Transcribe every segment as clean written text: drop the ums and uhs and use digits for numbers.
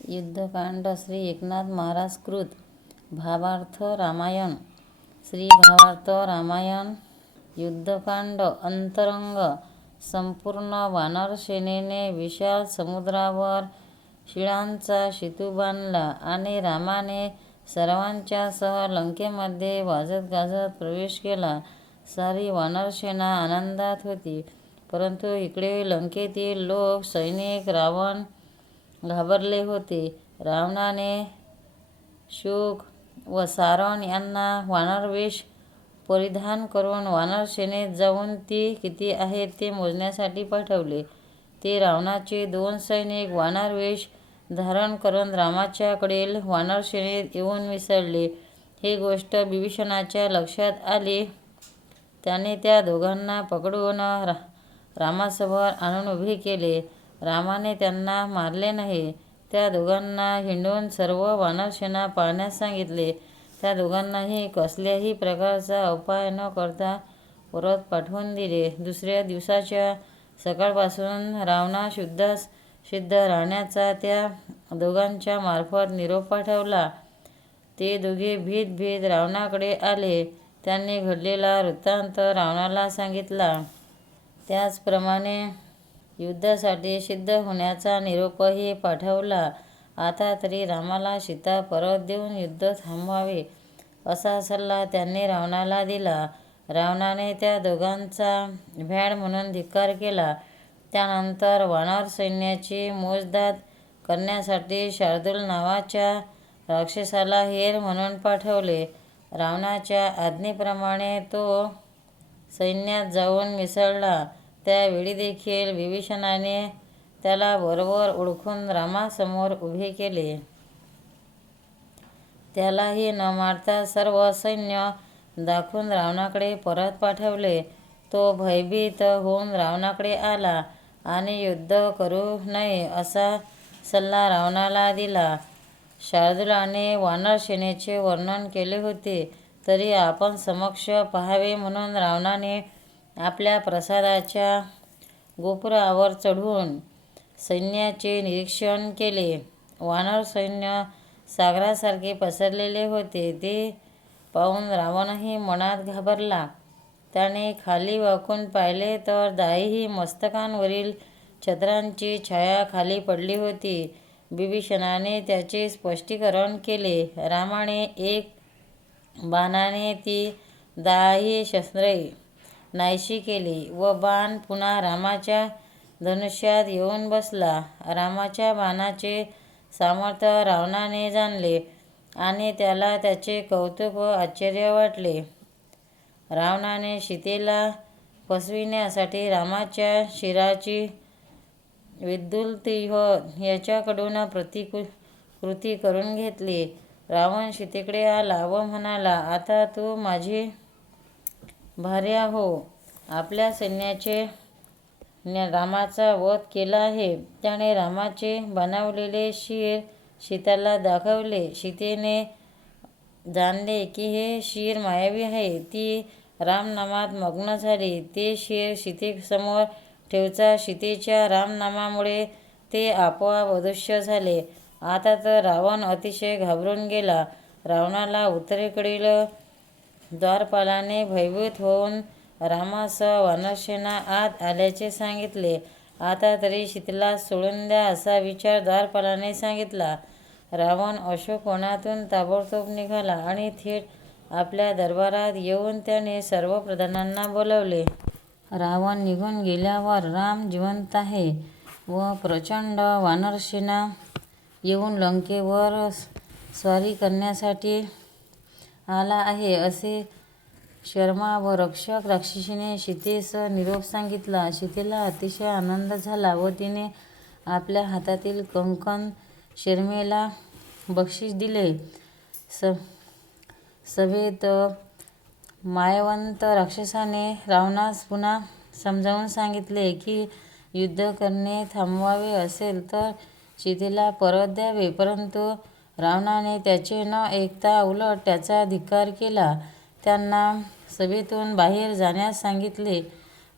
युद्धकांड श्री एकनाथ महाराज कृत. भावार्थ रामायण. श्री भावार्थ रामायण. युद्धकांड. अंतरंग. संपूर्ण वानर सेनेने विशाल समुद्रावर शिळांचा सेतू बांधला आणि रामाने सर्वांच्या सह लंकेमध्ये वाजत गाजत प्रवेश केला. सारी वानरसेना आनंदात होती, परंतु इकडे लंकेतील लोक सैनिक रावण घाबरले होते. रावणाने शुक व सारण यांना वानरवेष परिधान करून वानरसेनेत जाऊन ती किती आहेत ते मोजण्यासाठी पाठवले. ते रावणाचे 2 सैनिक वानरवेष धारण करून रामाच्याकडील वानरसेनेत येऊन मिसळले. ही गोष्ट विभीषणाच्या लक्षात आली. त्याने त्या दोघांना पकडून रामासमोर आणून उभे केले. रामाने त्यांना मारले नाही. त्या दोघांना हिंडून सर्व वानरसेना पाळण्यास सांगितले. त्या दोघांनाही कसल्याही प्रकारचा उपाय न करता परत पाठवून दिले. दुसऱ्या दिवसाच्या सकाळपासून रावणास युद्धास सिद्ध राहण्याचा त्या दोघांच्या मार्फत निरोप पाठवला. ते दोघे भीत रावणाकडे आले. त्यांनी घडलेला वृत्तांत रावणाला सांगितला. त्याचप्रमाणे युद्धासाठी सिद्ध होण्याचा निरोपही पाठवला. आता तरी रामाला सीता परत देऊन युद्ध थांबवावे असा सल्ला त्यांनी रावणाला दिला. रावणाने त्या दोघांचा भ्याड म्हणून धिक्कार केला. त्यानंतर वानर सैन्याची मोजदाद करण्यासाठी शार्दूल नावाच्या राक्षसाला हेर म्हणून पाठवले. रावणाच्या आज्ञेप्रमाणे तो सैन्यात जाऊन मिसळला. त्यावेळी देखील विभीषणाने त्याला बरोबर ओळखून रामासमोर उभे केले. त्यालाही न मारता सर्व सैन्य दाखवून रावणाकडे परत पाठवले. तो भयभीत होऊन रावणाकडे आला आणि युद्ध करू नये असा सल्ला रावणाला दिला. शार्दूलाने वानरसेनेचे वर्णन केले होते, तरी आपण समक्ष पाहावे म्हणून रावणाने आपल्या प्रासादाच्या गोपुरावर चढून सैन्याचे निरीक्षण केले. वानर सैन्य सागरासारखे पसरलेले होते. ते पाहून रावणही मनात घाबरला. त्याने खाली वाकून पाहिले तर दाहीही मस्तकांवरील छत्रांची छाया खाली पडली होती. विभीषणाने त्याचे स्पष्टीकरण केले. रामाने एक बाणाने ती दाही शस्त्रे नाहीशी केली व बाण पुन्हा रामाच्या धनुष्यात येऊन बसला. रामाच्या बाणाचे सामर्थ्य रावणाने जाणले आणि त्याला त्याचे कौतुक व आश्चर्य वाटले. रावणाने सीतेला फसविण्यासाठी रामाच्या शिराची विद्युल्तीह याच्याकडून प्रतिकृती करून घेतली. रावण सीतेकडे आला व म्हणाला, आता तू माझी भार्या हो. आपल्या सैन्याचे रामाचा वध केला आहे. त्याने रामाचे बनवलेले शिर सीतेला दाखवले. सीतेने जाणले की हे शिर मायावी आहे. ती रामनामात मग्न झाली. ते शिर सीतेसमोर ठेवता सीतेच्या रामनामामुळे ते आपोआप अदृश्य झाले. आता तर रावण अतिशय घाबरून गेला. रावणाला उत्तरेकडील द्वारपालाने भयभीत होऊन रामासह वानरसेना आत आल्याचे सांगितले. आता तरी सीतेला सोडून द्या असा विचार द्वारपालाने सांगितला. रावण अशोकवनातून ताबडतोब निघाला आणि थेट आपल्या दरबारात येऊन त्याने सर्व प्रधानांना बोलावले. रावण निघून गेल्यावर राम जिवंत आहे व प्रचंड वानरसेना येऊन लंकेवर स्वारी करण्यासाठी आला आहे असे शर्मा व रक्षक राक्षसीने सीतेस निरोप सांगितला. सीतेला अतिशय आनंद झाला व तिने आपल्या हातातील कंकण शर्मेला बक्षीस दिले. सभेत मायावंत राक्षसाने रावणास पुन्हा समजावून सांगितले की युद्ध करणे थांबवावे असेल तर सीतेला परत द्यावे, परंतु रावणाने त्याचे न ऐकता उलट त्याचा धिक्कार केला. त्यांना सभेतून बाहेर जाण्यास सांगितले.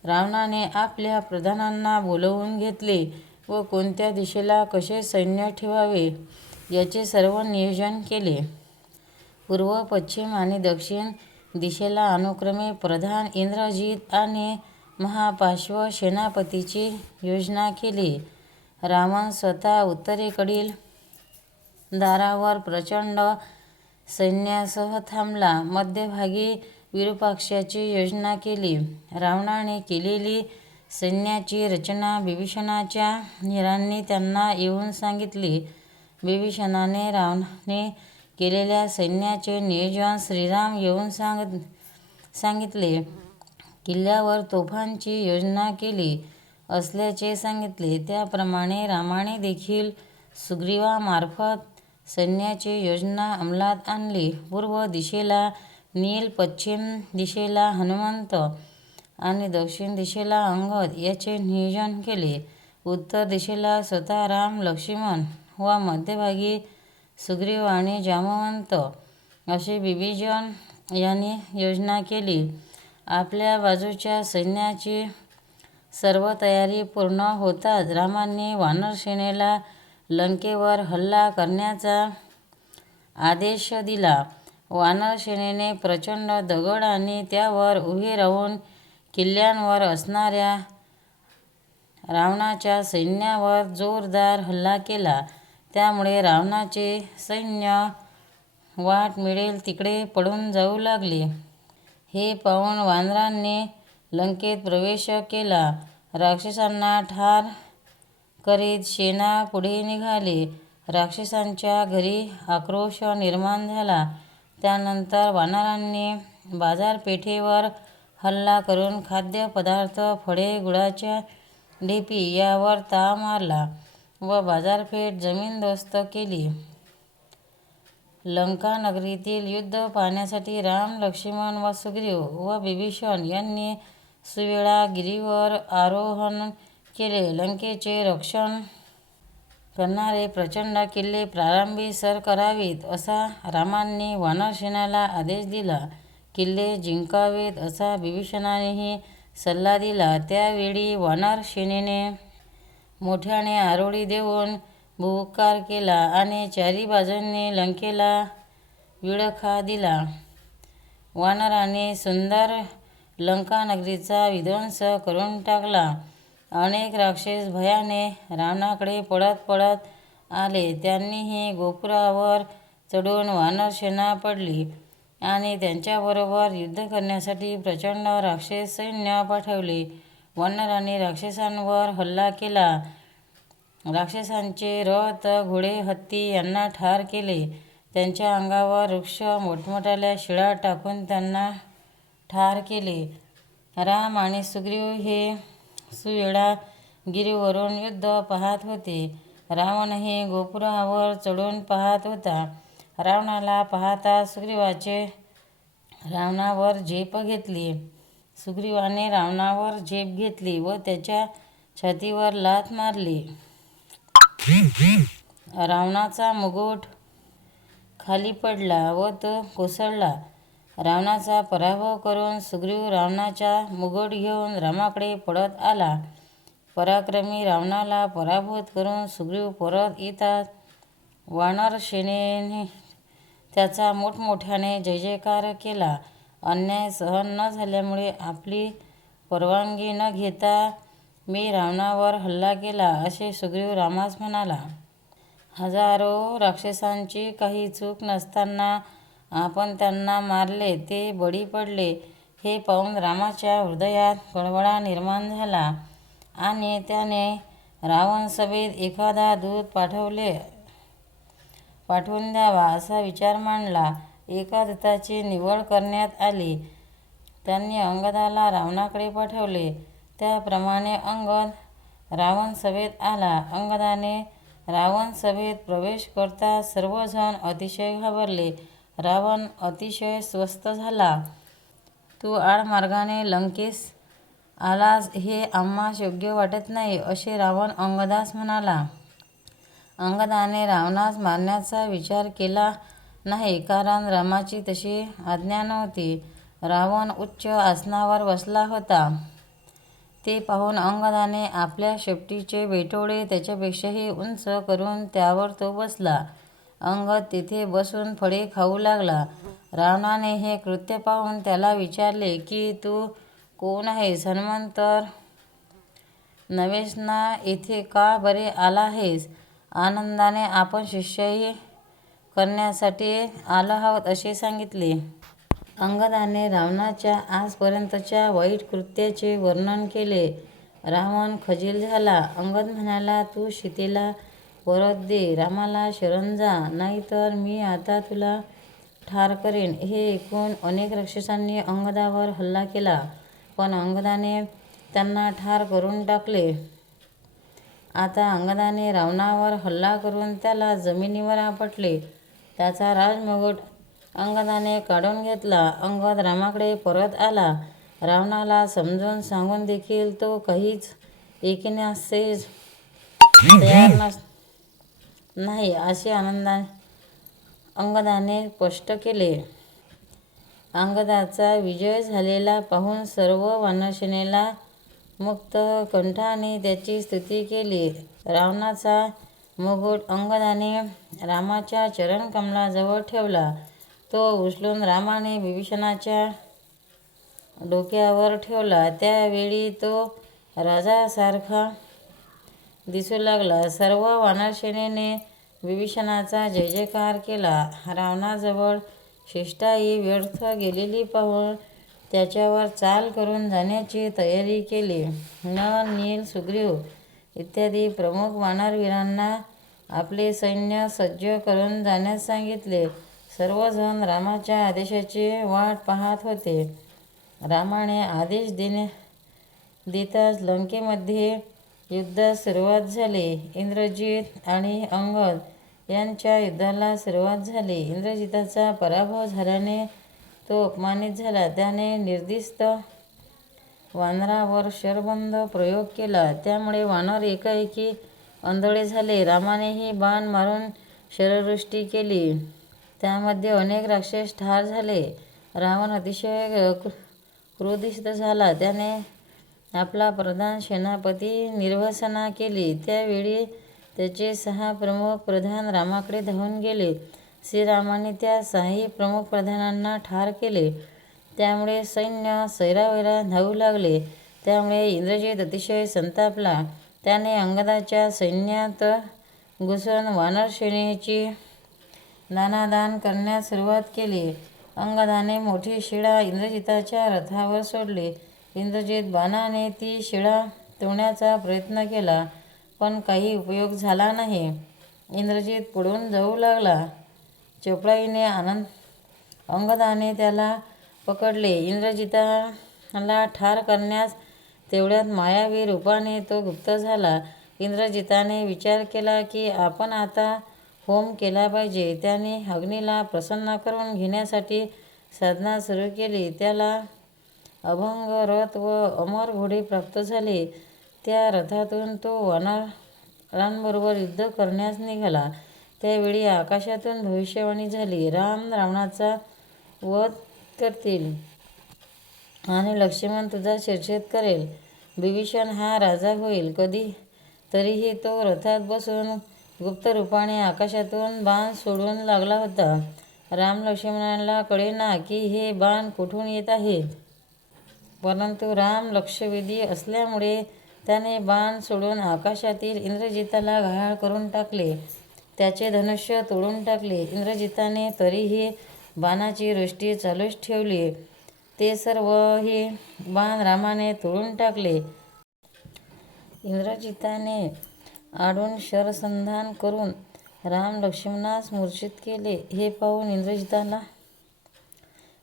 रावणाने आपल्या प्रधानांना बोलावून घेतले व कोणत्या दिशेला कसे सैन्य ठेवावे याचे सर्व नियोजन केले. पूर्व, पश्चिम आणि दक्षिण दिशेला अनुक्रमे प्रधान इंद्रजित आणि महापार्श्व सेनापतीची योजना केली. रावण स्वतः उत्तरेकडील दारावर प्रचंड सैन्यासह थांबला. मध्यभागी विरूपाक्षाची योजना केली. रावणाने केलेली सैन्याची रचना बिभीषणाच्या वीरांनी त्यांना येऊन सांगितली. बिभीषणाने रावणाने केलेल्या सैन्याचे नियोजन श्रीराम येऊन सांगितले. किल्ल्यावर तोफांची योजना केली असल्याचे सांगितले. त्याप्रमाणे रामाने देखील सुग्रीवामार्फत सैन्याची योजना अंमलात आणली. पूर्व दिशेला नील, पश्चिम दिशेला हनुमंत आणि दक्षिण दिशेला अंगद याचे नियोजन केले. उत्तर दिशेला स्वतः राम, लक्ष्मण व मध्यभागी सुग्रीव आणि जामवंत अशी बिभीषण यांनी योजना केली. आपल्या बाजूच्या सैन्याची सर्व तयारी पूर्ण होताच रामाने वानरसेनेला लंकेवर हल्ला करण्याचा आदेश दिला. वानरसेनेने प्रचंड दगड आणि त्यावर उभे राहून किल्ल्यांवर असणाऱ्या रावणाच्या सैन्यावर जोरदार हल्ला केला. त्यामुळे रावणाचे सैन्य वाट मिळेल तिकडे पळून जाऊ लागले. हे पाहून वानरांनी लंकेत प्रवेश केला. राक्षसांना ठार करीत सेना पुढे निघाली. राक्षसांच्या घरी आक्रोश निर्माण झाला. त्यानंतर वानरांनी बाजारपेठेवर हल्ला करून खाद्यपदार्थ, फळे, गुळाच्या ढेपी यावर ताव मारला व बाजारपेठ जमीनदोस्त केली. लंका नगरीतील युद्ध पाहण्यासाठी राम, लक्ष्मण व सुग्रीव व बिभीषण यांनी सुवेळा गिरीवर आरोहण केले. लंकेचे रक्षण करणारे प्रचंड किल्ले प्रारंभी सर करावीत असा रामांनी वानरसेनेला आदेश दिला. किल्ले जिंकावेत असा बिभीषणानेही सल्ला दिला. त्यावेळी वानरसेनेने मोठ्याने आरोळी देऊन भुभुकार केला आणि चारी बाजूंनी लंकेला विळखा दिला. वानरांनी सुंदर लंकानगरीचा विध्वंस करून टाकला. अनेक राक्षस भयाने रावणाकडे पळत पळत आले. त्यांनीही गोपुरावर चढून वानरसेना पडली आणि त्यांच्याबरोबर युद्ध करण्यासाठी प्रचंड राक्षस सैन्य पाठवले. वानरांनी राक्षसांवर हल्ला केला. राक्षसांचे रथ, घोडे, हत्ती यांना ठार केले. त्यांच्या अंगावर वृक्ष, मोठमोठ्या शिळा टाकून त्यांना ठार केले. राम आणि सुग्रीव हे सुवेळा गिरीवरून युद्ध पाहत होते. रावणही गोपुरावर चढून पाहत होता. रावणाला पाहता सुग्रीवाचे रावणावर झेप घेतली. सुग्रीवाने रावणावर झेप घेतली व त्याच्या छातीवर लाथ मारली. रावणाचा मुकुट खाली पडला व तो कोसळला. रावणाचा पराभव करून सुग्रीव रावणाचा मुकुट घेऊन रामाकडे पळत आला. पराक्रमी रावणाला पराभूत करून सुग्रीव परत येताच वानरसेनेने त्याचा मोठमोठ्याने जयजयकार केला. अन्याय सहन न झाल्यामुळे आपली परवानगी न घेता मी रावणावर हल्ला केला असे सुग्रीव रामास म्हणाला. हजारो राक्षसांची काही चूक नसताना आपण त्यांना मारले, ते बळी पडले हे पाहून रामाच्या हृदयात कळवळा निर्माण झाला आणि त्याने रावणसभेत एखादा दूत पाठवून द्यावा असा विचार मांडला. एका दूताची निवड करण्यात आली. त्यांनी अंगदाला रावणाकडे पाठवले. त्याप्रमाणे अंगद रावणसभेत आला. अंगदाने रावणसभेत प्रवेश करता सर्वजण अतिशय घाबरले. रावण अतिशय स्वस्थ झाला. तू आडमार्गाने लंकेस आलास हे आम्हास योग्य वाटत नाही असे रावण अंगदास म्हणाला. अंगदाने रावणास मारण्याचा विचार केला नाही, कारण रामाची तशी आज्ञा नव्हती. रावण उच्च आसनावर बसला होता. ते पाहून अंगदाने आपल्या शेपटीचे वेटोळे त्याच्यापेक्षाही उंच करून त्यावर तो बसला. अंगद तिथे बसून फळे खाऊ लागला. रावणाने हे कृत्य पाहून त्याला विचारले की तू कोण आहेस? हनुमंत नव्हेस ना? इथे का बरे आला आहेस? आनंदाने आपण शिष्याई करण्यासाठी आलो आहोत असे सांगितले. अंगदाने रावणाच्या आजपर्यंतच्या वाईट कृत्याचे वर्णन केले. रावण खजील झाला. अंगद म्हणाला, तू सीतेला परत दे, रामाला शरण जा, नाहीतर मी आता तुला ठार करेन. हे ऐकून अनेक राक्षसांनी अंगदावर हल्ला केला, पण अंगदाने त्यांना ठार करून टाकले. आता अंगदाने रावणावर हल्ला करून त्याला जमिनीवर आपटले. त्याचा राजमुकुट अंगदाने काढून घेतला. अंगद रामाकडे परत आला. रावणाला समजून सांगून देखील तो काहीच ऐकण्यास तयार नाही असे अंगदाने स्पष्ट केले. अंगदाचा विजय झालेला पाहून सर्व वानरसेनेला मुक्त कंठाने त्याची स्तुती केली. रावणाचा मुकुट अंगदाने रामाच्या चरणकमलाजवळ ठेवला. तो उचलून रामाने विभीषणाच्या डोक्यावर ठेवला. त्यावेळी तो राजासारखा दिसू लागला. सर्व वानरसेनेने विभीषणाचा जय जयकार केला. रावणाजवळ शिष्टाई व्यर्थ गेलेली पाहून त्याच्यावर चाल करून जाण्याची तयारी केली. नळ, नील, सुग्रीव इत्यादी प्रमुख वानरवीरांना आपले सैन्य सज्ज करून जाण्यास सांगितले. सर्वजण रामाच्या आदेशाची वाट पाहत होते. रामाने आदेश देताच लंकेमध्ये युद्धास सुरुवात झाली. इंद्रजित आणि अंगद यांच्या युद्धाला सुरुवात झाली. इंद्रजिताचा पराभव झाल्याने तो अपमानित झाला. त्याने निर्दिष्ट वानरावर शरबंद प्रयोग केला. त्यामुळे वानर एकाएकी आंधळे झाले. रामानेही बाण मारून शरवृष्टी केली. त्यामध्ये अनेक राक्षस ठार झाले. रावण अतिशय क्रोधित झाला. त्याने आपला प्रधान सेनापती निर्वासना केली. त्यावेळी त्याचे 6 प्रमुख प्रधान रामाकडे धावून गेले. श्रीरामाने त्या 6 प्रमुख प्रधानांना ठार केले. त्यामुळे सैन्य सैरावैरा धावू लागले. त्यामुळे इंद्रजित अतिशय संतापला. त्याने अंगदाच्या सैन्यात घुसून वानरसेनेची दाणादाण करण्यास सुरुवात केली. अंगदाने मोठी शिळा इंद्रजिताच्या रथावर सोडली. इंद्रजित बाणाने ती शिळा तोडण्याचा प्रयत्न केला, पण काही उपयोग झाला नाही. इंद्रजित पळून जाऊ लागला. चपळाईने अंगदाने त्याला पकडले. इंद्रजिताला ठार करण्यास तेवढ्यात मायावी रूपाने तो गुप्त झाला. इंद्रजिताने विचार केला की आपण आता होम केला पाहिजे. त्याने अग्नीला प्रसन्न करून घेण्यासाठी साधना सुरू केली. त्याला अभंग रथ व अमर घोडे प्राप्त झाले. त्या रथातून तो वानरांबरोबर युद्ध करण्यास निघाला. त्यावेळी आकाशातून भविष्यवाणी झाली. राम रावणाचा वध करतील आणि लक्ष्मण तुझा शिरच्छेद करेल. विभीषण हा राजा होईल. तरीही तो रथात बसून गुप्त रूपाने आकाशातून बाण सोडून लागला होता. राम लक्ष्मणाला कळेना की हे बाण कुठून येत आहेत. परंतु राम लक्षवेधी असल्यामुळे त्याने बाण सोडून आकाशातील इंद्रजिताला घायाळ करून टाकले. त्याचे धनुष्य तोडून टाकले. इंद्रजिताने तरीही बाणाची वृष्टी चालूच ठेवली. ते सर्वही बाण रामाने तोडून टाकले. इंद्रजिताने आडून शरसंधान करून राम लक्ष्मणास मूर्छित केले. हे पाहून इंद्रजिताला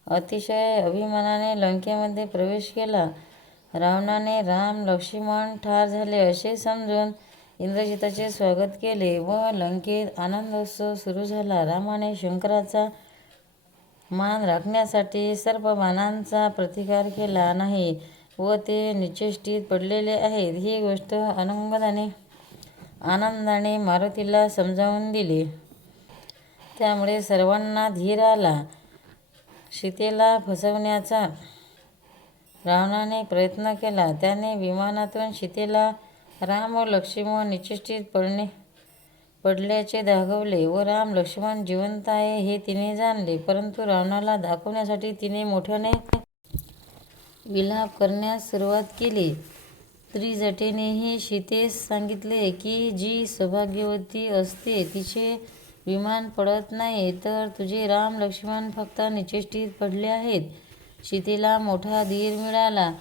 अतिशय अभिमानाने लंकेमध्ये प्रवेश केला. रावणाने राम लक्ष्मण ठार झाले असे समजून इंद्रजिताचे स्वागत केले व लंकेत आनंदोत्सव सुरू झाला. रामाने शंकराचा मान राखण्यासाठी सर्पबाणांचा प्रतिकार केला नाही व ते निश्चेष्टित पडलेले आहेत. ही गोष्ट आनंदाने मारुतीला समजावून दिली. त्यामुळे सर्वांना धीर आला. सीतेला फसवण्याचा रावणाने प्रयत्न केला. त्याने विमानातून सीतेला राम व लक्ष्मण निश्चित पडल्याचे दाखवले व राम लक्ष्मण जिवंत आहे हे तिने जाणले. परंतु रावणाला दाखवण्यासाठी तिने मोठ्याने विलाप करण्यास सुरुवात केली. त्रिजटेनेही सीतेस सांगितले की जी सौभाग्यवती असते तिचे विमान पडत नाही, तर तुझे राम लक्ष्मण फक्त निश्चित पडले आहेत. सीतेला मोठा धीर मिळाला.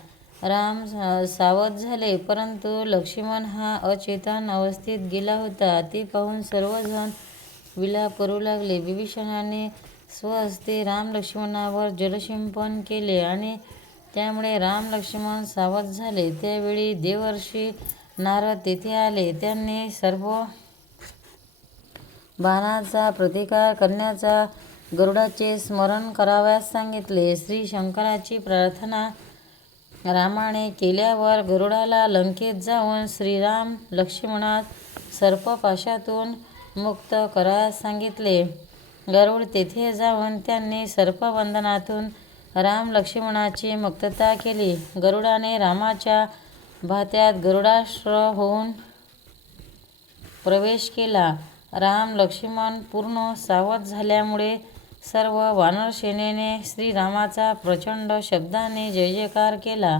राम सावध झाले, परंतु लक्ष्मण हा अचेतन अवस्थेत गेला होता. ते पाहून सर्वजण विलाप करू लागले. विभीषणाने स्वहस्ते राम लक्ष्मणावर जलशिंपन केले आणि त्यामुळे राम लक्ष्मण सावध झाले. त्यावेळी देवर्षी नारद तेथे आले. त्यांनी सर्व बाणाचा प्रतिकार करण्याचा गरुडाचे स्मरण करावयास सांगितले. श्री शंकराची प्रार्थना रामाने केल्यावर गरुडाला लंकेत जाऊन श्रीराम लक्ष्मणास सर्पपाशातून मुक्त करावयास सांगितले. गरुड तेथे जाऊन त्यांनी सर्पबंधनातून राम लक्ष्मणाची मुक्तता केली. गरुडाने रामाच्या भात्यात गरुडास्त्र होऊन प्रवेश केला. राम लक्ष्मण पूर्ण सावध झाल्यामुळे सर्व वानरसेनेने श्रीरामाचा प्रचंड शब्दाने जयजयकार केला.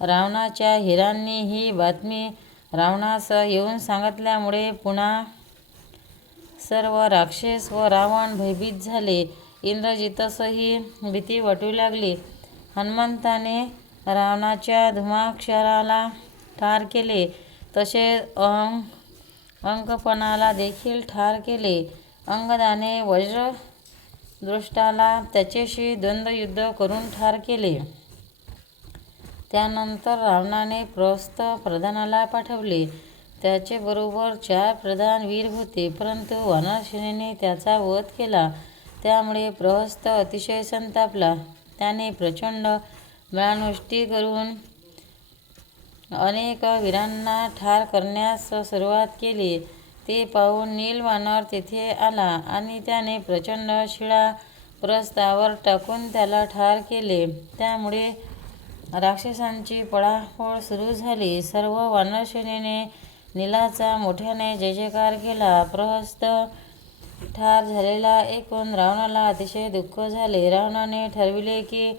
रावणाच्या हिरांनी ही बातमी रावणास येऊन सांगितल्यामुळे पुन्हा सर्व राक्षस व रावण भयभीत झाले. इंद्रजितसही भीती वाटू लागली. हनुमंताने रावणाच्या धुमाक्षराला ठार केले, तसेच अंकपनाला देखील ठार केले. अंगदाने वज्रदृष्टाला त्याच्याशी द्वंद्वयुद्ध करून ठार केले. त्यानंतर रावणाने प्रस्थ प्रधानाला पाठवले. त्याचेबरोबर 4 प्रधान वीर होते, परंतु वानरसेनेने त्याचा वध केला. त्यामुळे प्रहस्त अतिशय संतापला. त्याने प्रचंड बाणानुष्ठी करून अनेक वीरांना ठार करण्यास सुरुवात केली. ते पाहून नीलवानर तेथे आला आणि त्याने प्रचंड शिळा प्रस्थावर टाकून त्याला ठार केले. त्यामुळे राक्षसांची पळापळ सुरू झाली. सर्व वानरसेनेने नीलाचा मोठ्याने जयजयकार केला. प्रहस्त ठार झालेला ऐकून रावणाला अतिशय दुःख झाले. रावणाने ठरविले की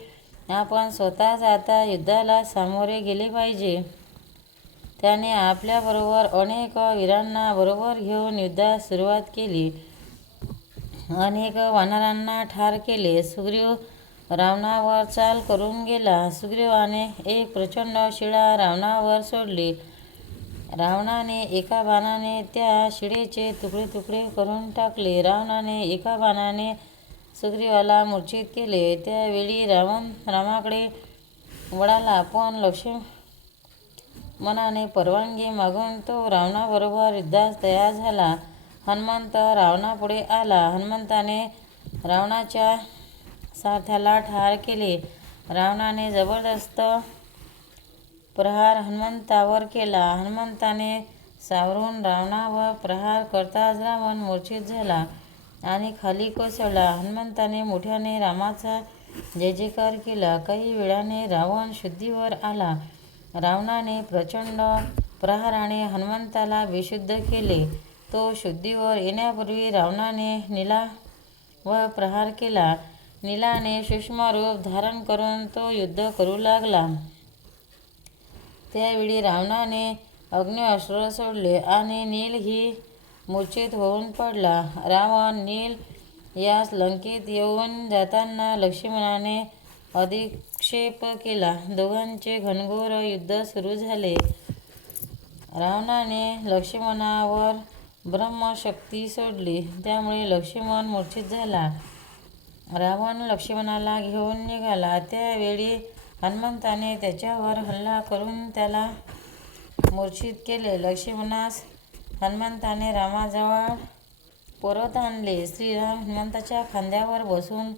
आपण स्वतःच आता युद्धाला सामोरे गेले पाहिजे. त्याने आपल्याबरोबर अनेक वीरांना बरोबर घेऊन युद्धास सुरुवात केली. अनेक वानरांना ठार केले. सुग्रीव रावणावर चाल करून गेला. सुग्रीवाने एक प्रचंड शिळा रावणावर सोडली. रावणाने एका बाणाने त्या शिळेचे तुकडे तुकडे करून टाकले. रावणाने एका बाणाने सुग्रीवाला मूर्छित केले. त्यावेळी रावण रामाकडे वळाला, पण लक्ष्मणाने परवानगी मागून तो रावणाबरोबर युद्धास तयार झाला. हनुमंत रावणापुढे आला. हनुमंताने रावणाच्या सारथ्याला ठार केले. रावणाने जबरदस्त प्रहार हनुमंतावर केला. हनुमंताने सावरून रावणावर प्रहार करताच रावण मूर्छित झाला आणि खाली कोसळला. हनुमंताने मोठ्याने रामाचा जयजयकार केला. काही वेळाने रावण शुद्धीवर आला. रावणाने प्रचंड प्रहाराने हनुमंताला बेशुद्ध केले. तो शुद्धीवर येण्यापूर्वी रावणाने नीलावर प्रहार केला. नीलाने सूक्ष्म रूप धारण करून तो युद्ध करू लागला. त्यावेळी रावणाने अग्न्यास्त्र सोडले आणि नीलही मूर्छित होऊन पडला. रावण नील यास लंकेत येऊन जाताना लक्ष्मणाने अधिक्षेप केला. दोघांचे घनघोर युद्ध सुरू झाले. रावणाने लक्ष्मणावर ब्रह्मशक्ती सोडली, त्यामुळे लक्ष्मण मूर्छित झाला. रावण लक्ष्मणाला घेऊन निघाला. त्यावेळी हनुमंताने त्याच्यावर हल्ला करून त्याला मूर्छित केले. लक्ष्मणास हनुमंताने रामाजवळ परत आणले. श्रीराम हनुमंताच्या खांद्यावर बसून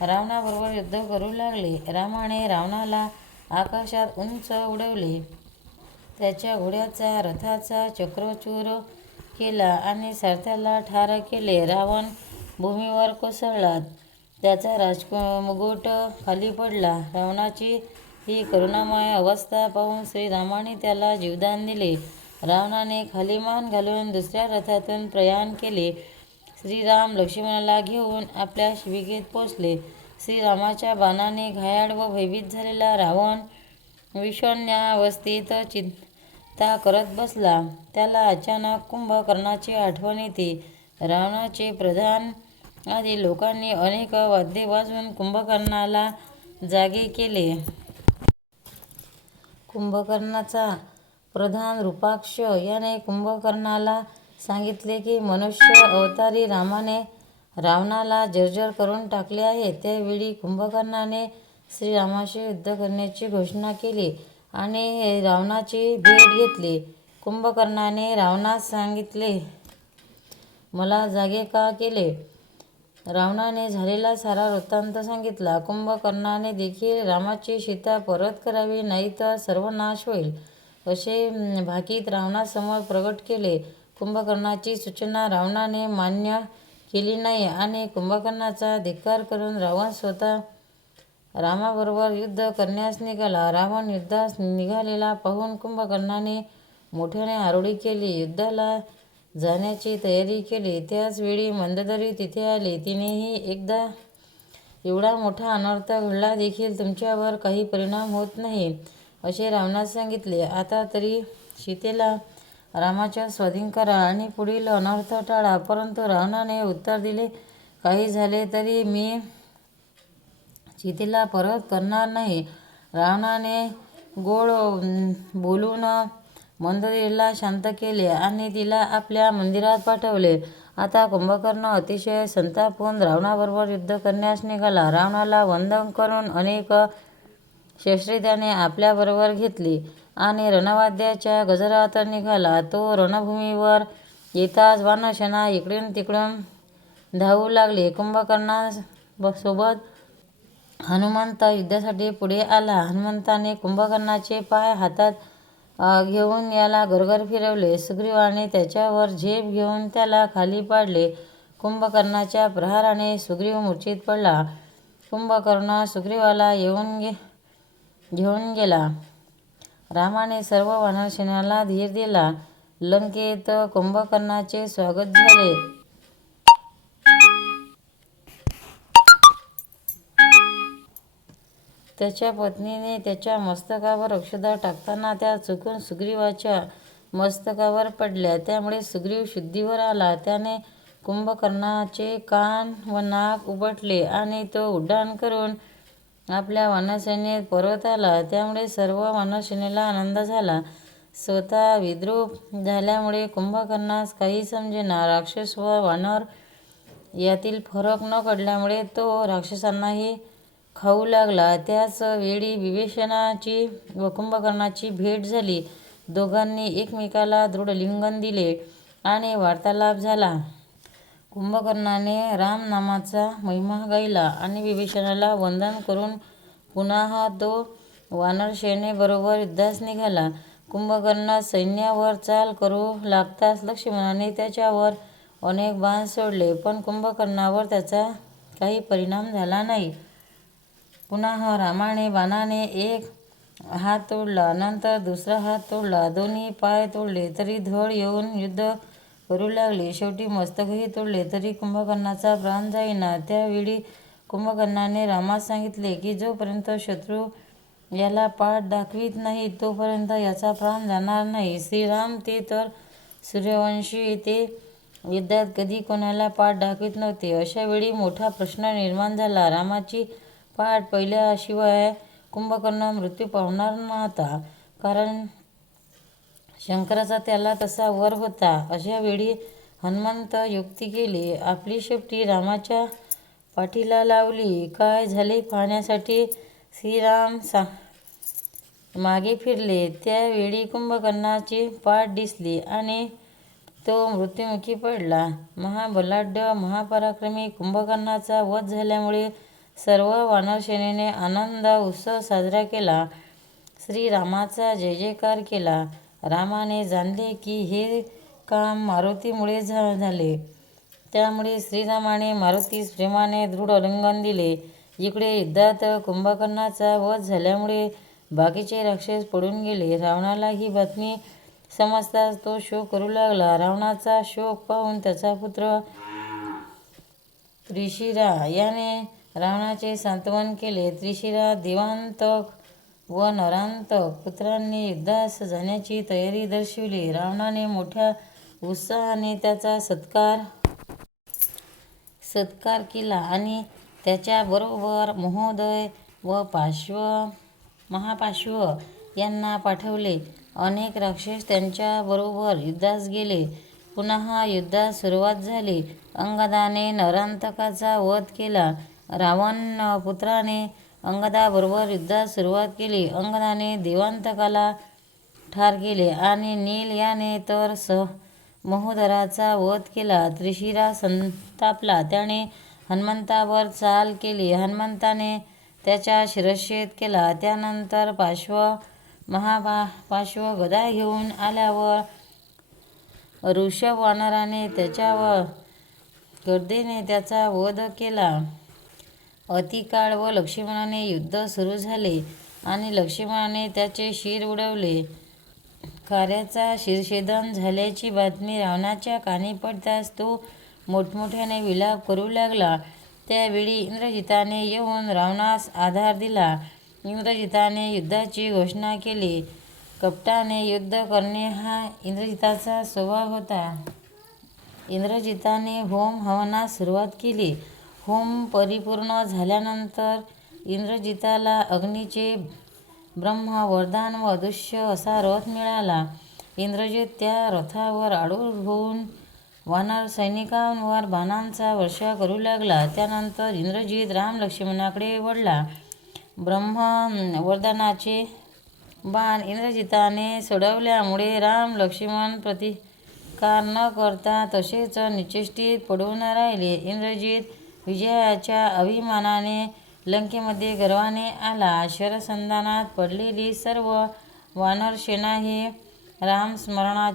रावणाबरोबर युद्ध करू लागले. रामाने रावणाला आकाशात उंच उडवले. त्याच्या घोड्याचा रथाचा चक्रचूर केला आणि सारथ्याला ठार केले. रावण भूमीवर कोसळला. त्याचा राजमुकुट खाली पडला. रावणाची ही करुणामय अवस्था पाहून श्रीरामाने त्याला जीवदान दिले. रावणाने खाली मान घालून दुसऱ्या रथातून प्रयाण केले. श्रीराम लक्ष्मणाला घेऊन आपल्या शिबिकेत पोचले. श्रीरामाच्या बाणाने घायाळ व भयभीत झालेला रावण विषण्णावस्थेत चिंता करत बसला. त्याला अचानक कुंभकर्णाची आठवण येते. रावणाचे प्रधान आदी लोकांनी अनेक वाद्ये वाजवून कुंभकर्णाला जागे केले. कुंभकर्णाचा प्रधान रूपाक्ष याने कुंभकर्णाला सांगितले की मनुष्य अवतारी रामाने रावणाला जर्जर करून टाकले आहे. त्यावेळी कुंभकर्णाने श्रीरामाशी युद्ध करण्याची घोषणा केली आणि रावणाची भेट घेतली. कुंभकर्णाने रावणास सांगितले, मला जागे का केले? रावणाने झालेला सारा वृत्तांत सांगितला. कुंभकर्णाने देखील रामाची सीता परत करावी, नाहीतर सर्वनाश होईल, असे भाकीत रावणासमोर प्रकट केले. कुंभकर्णाची सूचना रावणाने मान्य केली नाही आणि कुंभकर्णाचा धिक्कार करून रावण स्वतः रामाबरोबर युद्ध करण्यास निघाला. रावण युद्धास निघालेला पाहून कुंभकर्णाने मोठ्याने आरोळी केली. युद्धाला जाण्याची तयारी केली. त्याच वेळी मंदोदरी तिथे आली. तिनेही एकदा एवढा मोठा अनर्थ घडला देखील तुमच्यावर काही परिणाम होत नाही, असे रावणास सांगितले. आता तरी सीतेला रामाच्या स्वाधीन करा आणि पुढील अनर्थ टाळा. परंतु रावणाने उत्तर दिले, काही झाले तरी मी सीतेला परत करणार नाही. रावणाने गोड बोलून मंदोदरीला शांत केले आणि तिला आपल्या मंदिरात पाठवले. आता कुंभकर्ण अतिशय संतापून रावणाबरोबर युद्ध करण्यास निघाला. रावणाला वंदन करून अनेक शस्त्रे त्याने आपल्याबरोबर घेतली आणि रणवाद्याच्या गजरात निघाला. तो रणभूमीवर येताच वानरसेना इकडून तिकडून धावू लागली. कुंभकर्णासोबत हनुमंत युद्धासाठी पुढे आला. हनुमंताने कुंभकर्णाचे पाय हातात घेऊन याला गरगर फिरवले. सुग्रीवाने त्याच्यावर झेप घेऊन त्याला खाली पाडले. कुंभकर्णाच्या प्रहाराने सुग्रीव मूर्छित पडला. कुंभकर्ण सुग्रीवाला घेऊन गेला. रामाने सर्व वानरसेनेला धीर दिला. लंकेत कुंभकर्णाचे स्वागत झाले. त्याच्या पत्नीने त्याच्या मस्तकावर अक्षता टाकताना त्या चुकून सुग्रीवाच्या मस्तकावर पडल्या. त्यामुळे सुग्रीव शुद्धीवर आला. त्याने कुंभकर्णाचे कान व नाक उपटले आणि तो उड्डाण करून आपल्या वानरसेनेत परत आला. त्यामुळे सर्व वानरसेनेला आनंद झाला. स्वतः विद्रूप झाल्यामुळे कुंभकर्णास काही समजेना. राक्षस व वानर यातील फरक न कळल्यामुळे तो राक्षसांनाही खाऊ लागला. त्याच वेळी विभीषणाची व कुंभकर्णाची भेट झाली. दोघांनी एकमेकाला दृढ लिंगन दिले आणि वार्तालाप झाला. कुंभकर्णाने रामनामाचा महिमा गायला आणि विभीषणाला वंदन करून पुन्हा तो वानरसेनेबरोबर युद्धास निघाला. कुंभकर्ण सैन्यावर चाल करू लागताच लक्ष्मणाने त्याच्यावर अनेक बाण सोडले, पण कुंभकर्णावर त्याचा काही परिणाम झाला नाही. पुन्हा रामाने बाणाने एक हात तोडला, नंतर दुसरा हात तोडला. दोन्ही पाय तोडले तरी धड येऊन युद्ध करू लागले. शेवटी मस्तकही तोडले तरी कुंभकर्णाचा प्राण जाईना. त्यावेळी कुंभकर्णाने रामास सांगितले की जोपर्यंत शत्रू याला पाठ दाखवीत नाही तोपर्यंत याचा प्राण जाणार नाही. श्रीराम ते तर सूर्यवंशी, ते युद्धात कधी कोणाला पाठ दाखवीत नव्हते. अशा वेळी मोठा प्रश्न निर्माण झाला. रामाची पाठ पाहिल्याशिवाय कुंभकर्ण मृत्यू पावणार नव्हता, कारण शंकराचा त्याला तसा वर होता. अशा वेळी हनुमंत युक्ती केली. आपली शेपटी रामाच्या पाठीला लावली. काय झाले पाहण्यासाठी श्रीराम मागे फिरले. त्यावेळी कुंभकर्णाची पाठ दिसली आणि तो मृत्युमुखी पडला. महाबलाढ्य महापराक्रमी कुंभकर्णाचा वध झाल्यामुळे सर्व वानरसेनेने आनंद उत्सव साजरा केला. श्रीरामाचा जय जयकार केला. रामाने जाणले की हे काम मारुतीमुळे झाले. त्यामुळे श्रीरामाने मारुतीस प्रेमाने दृढ लिंगन दिले. इकडे युद्धात कुंभकर्णाचा वध झाल्यामुळे बाकीचे राक्षस पडून गेले. रावणाला ही बातमी समजताच तो शोक करू लागला. रावणाचा शोक पाहून त्याचा पुत्र त्रिशिरा याने रावणाचे सांत्वन केले. त्रिशिरा देवांतक व नरांतक पुत्रांनी युद्धास जाण्याची तयारी दर्शविली. रावणाने मोठ्या उत्साहाने त्याचा सत्कार केला आणि त्याच्याबरोबर महोदय व महापार्श्व यांना पाठवले. अनेक राक्षस त्यांच्याबरोबर युद्धास गेले. पुन्हा युद्धास सुरुवात झाली. अंगदाने नरांतकाचा वध केला. रावण पुत्राने अंगदाबरोबर युद्धास सुरुवात केली. अंगदाने देवांतकाला ठार केले आणि नील याने तर महोदराचा वध केला. त्रिशिरा संतापला. त्याने हनुमंतावर चाल केली. हनुमंताने त्याचा शिरच्छेद केला. त्यानंतर महापार्श्व गदा घेऊन आल्यावर ऋषभ वानराने त्याच्यावर गर्देने त्याचा वध केला. अतिकाळ व लक्ष्मणाने युद्ध सुरू झाले आणि लक्ष्मणाने त्याचे शिर उडवले. कार्याचा शिरछेदन झाल्याची बातमी रावणाच्या कानी पडताच तो मोठमोठ्याने विलाप करू लागला. त्यावेळी इंद्रजिताने येऊन रावणास आधार दिला. इंद्रजिताने युद्धाची घोषणा केली. कपटाने युद्ध करणे हा इंद्रजिताचा स्वभाव होता. इंद्रजिताने होम हवनास सुरुवात केली. होम परिपूर्ण झाल्यानंतर इंद्रजिताला अग्नीचे ब्रह्म वरदान व अदृश्य असा रथ मिळाला. इंद्रजित त्या रथावर आरूढ होऊन वानर सैनिकांवर बाणांचा वर्षाव करू लागला. त्यानंतर इंद्रजित राम लक्ष्मणाकडे वळला. ब्रह्मवरदानाचे बाण इंद्रजिताने सोडवल्यामुळे राम लक्ष्मण प्रतिकार न करता तसेच निश्चेष्टित पडून राहिले. इंद्रजित विजयाच्या अभिमानाने लंकेमध्ये गर्वाने आला. शरसंधानात पडलेली सर्व वानरसेना ही रामस्मरणाने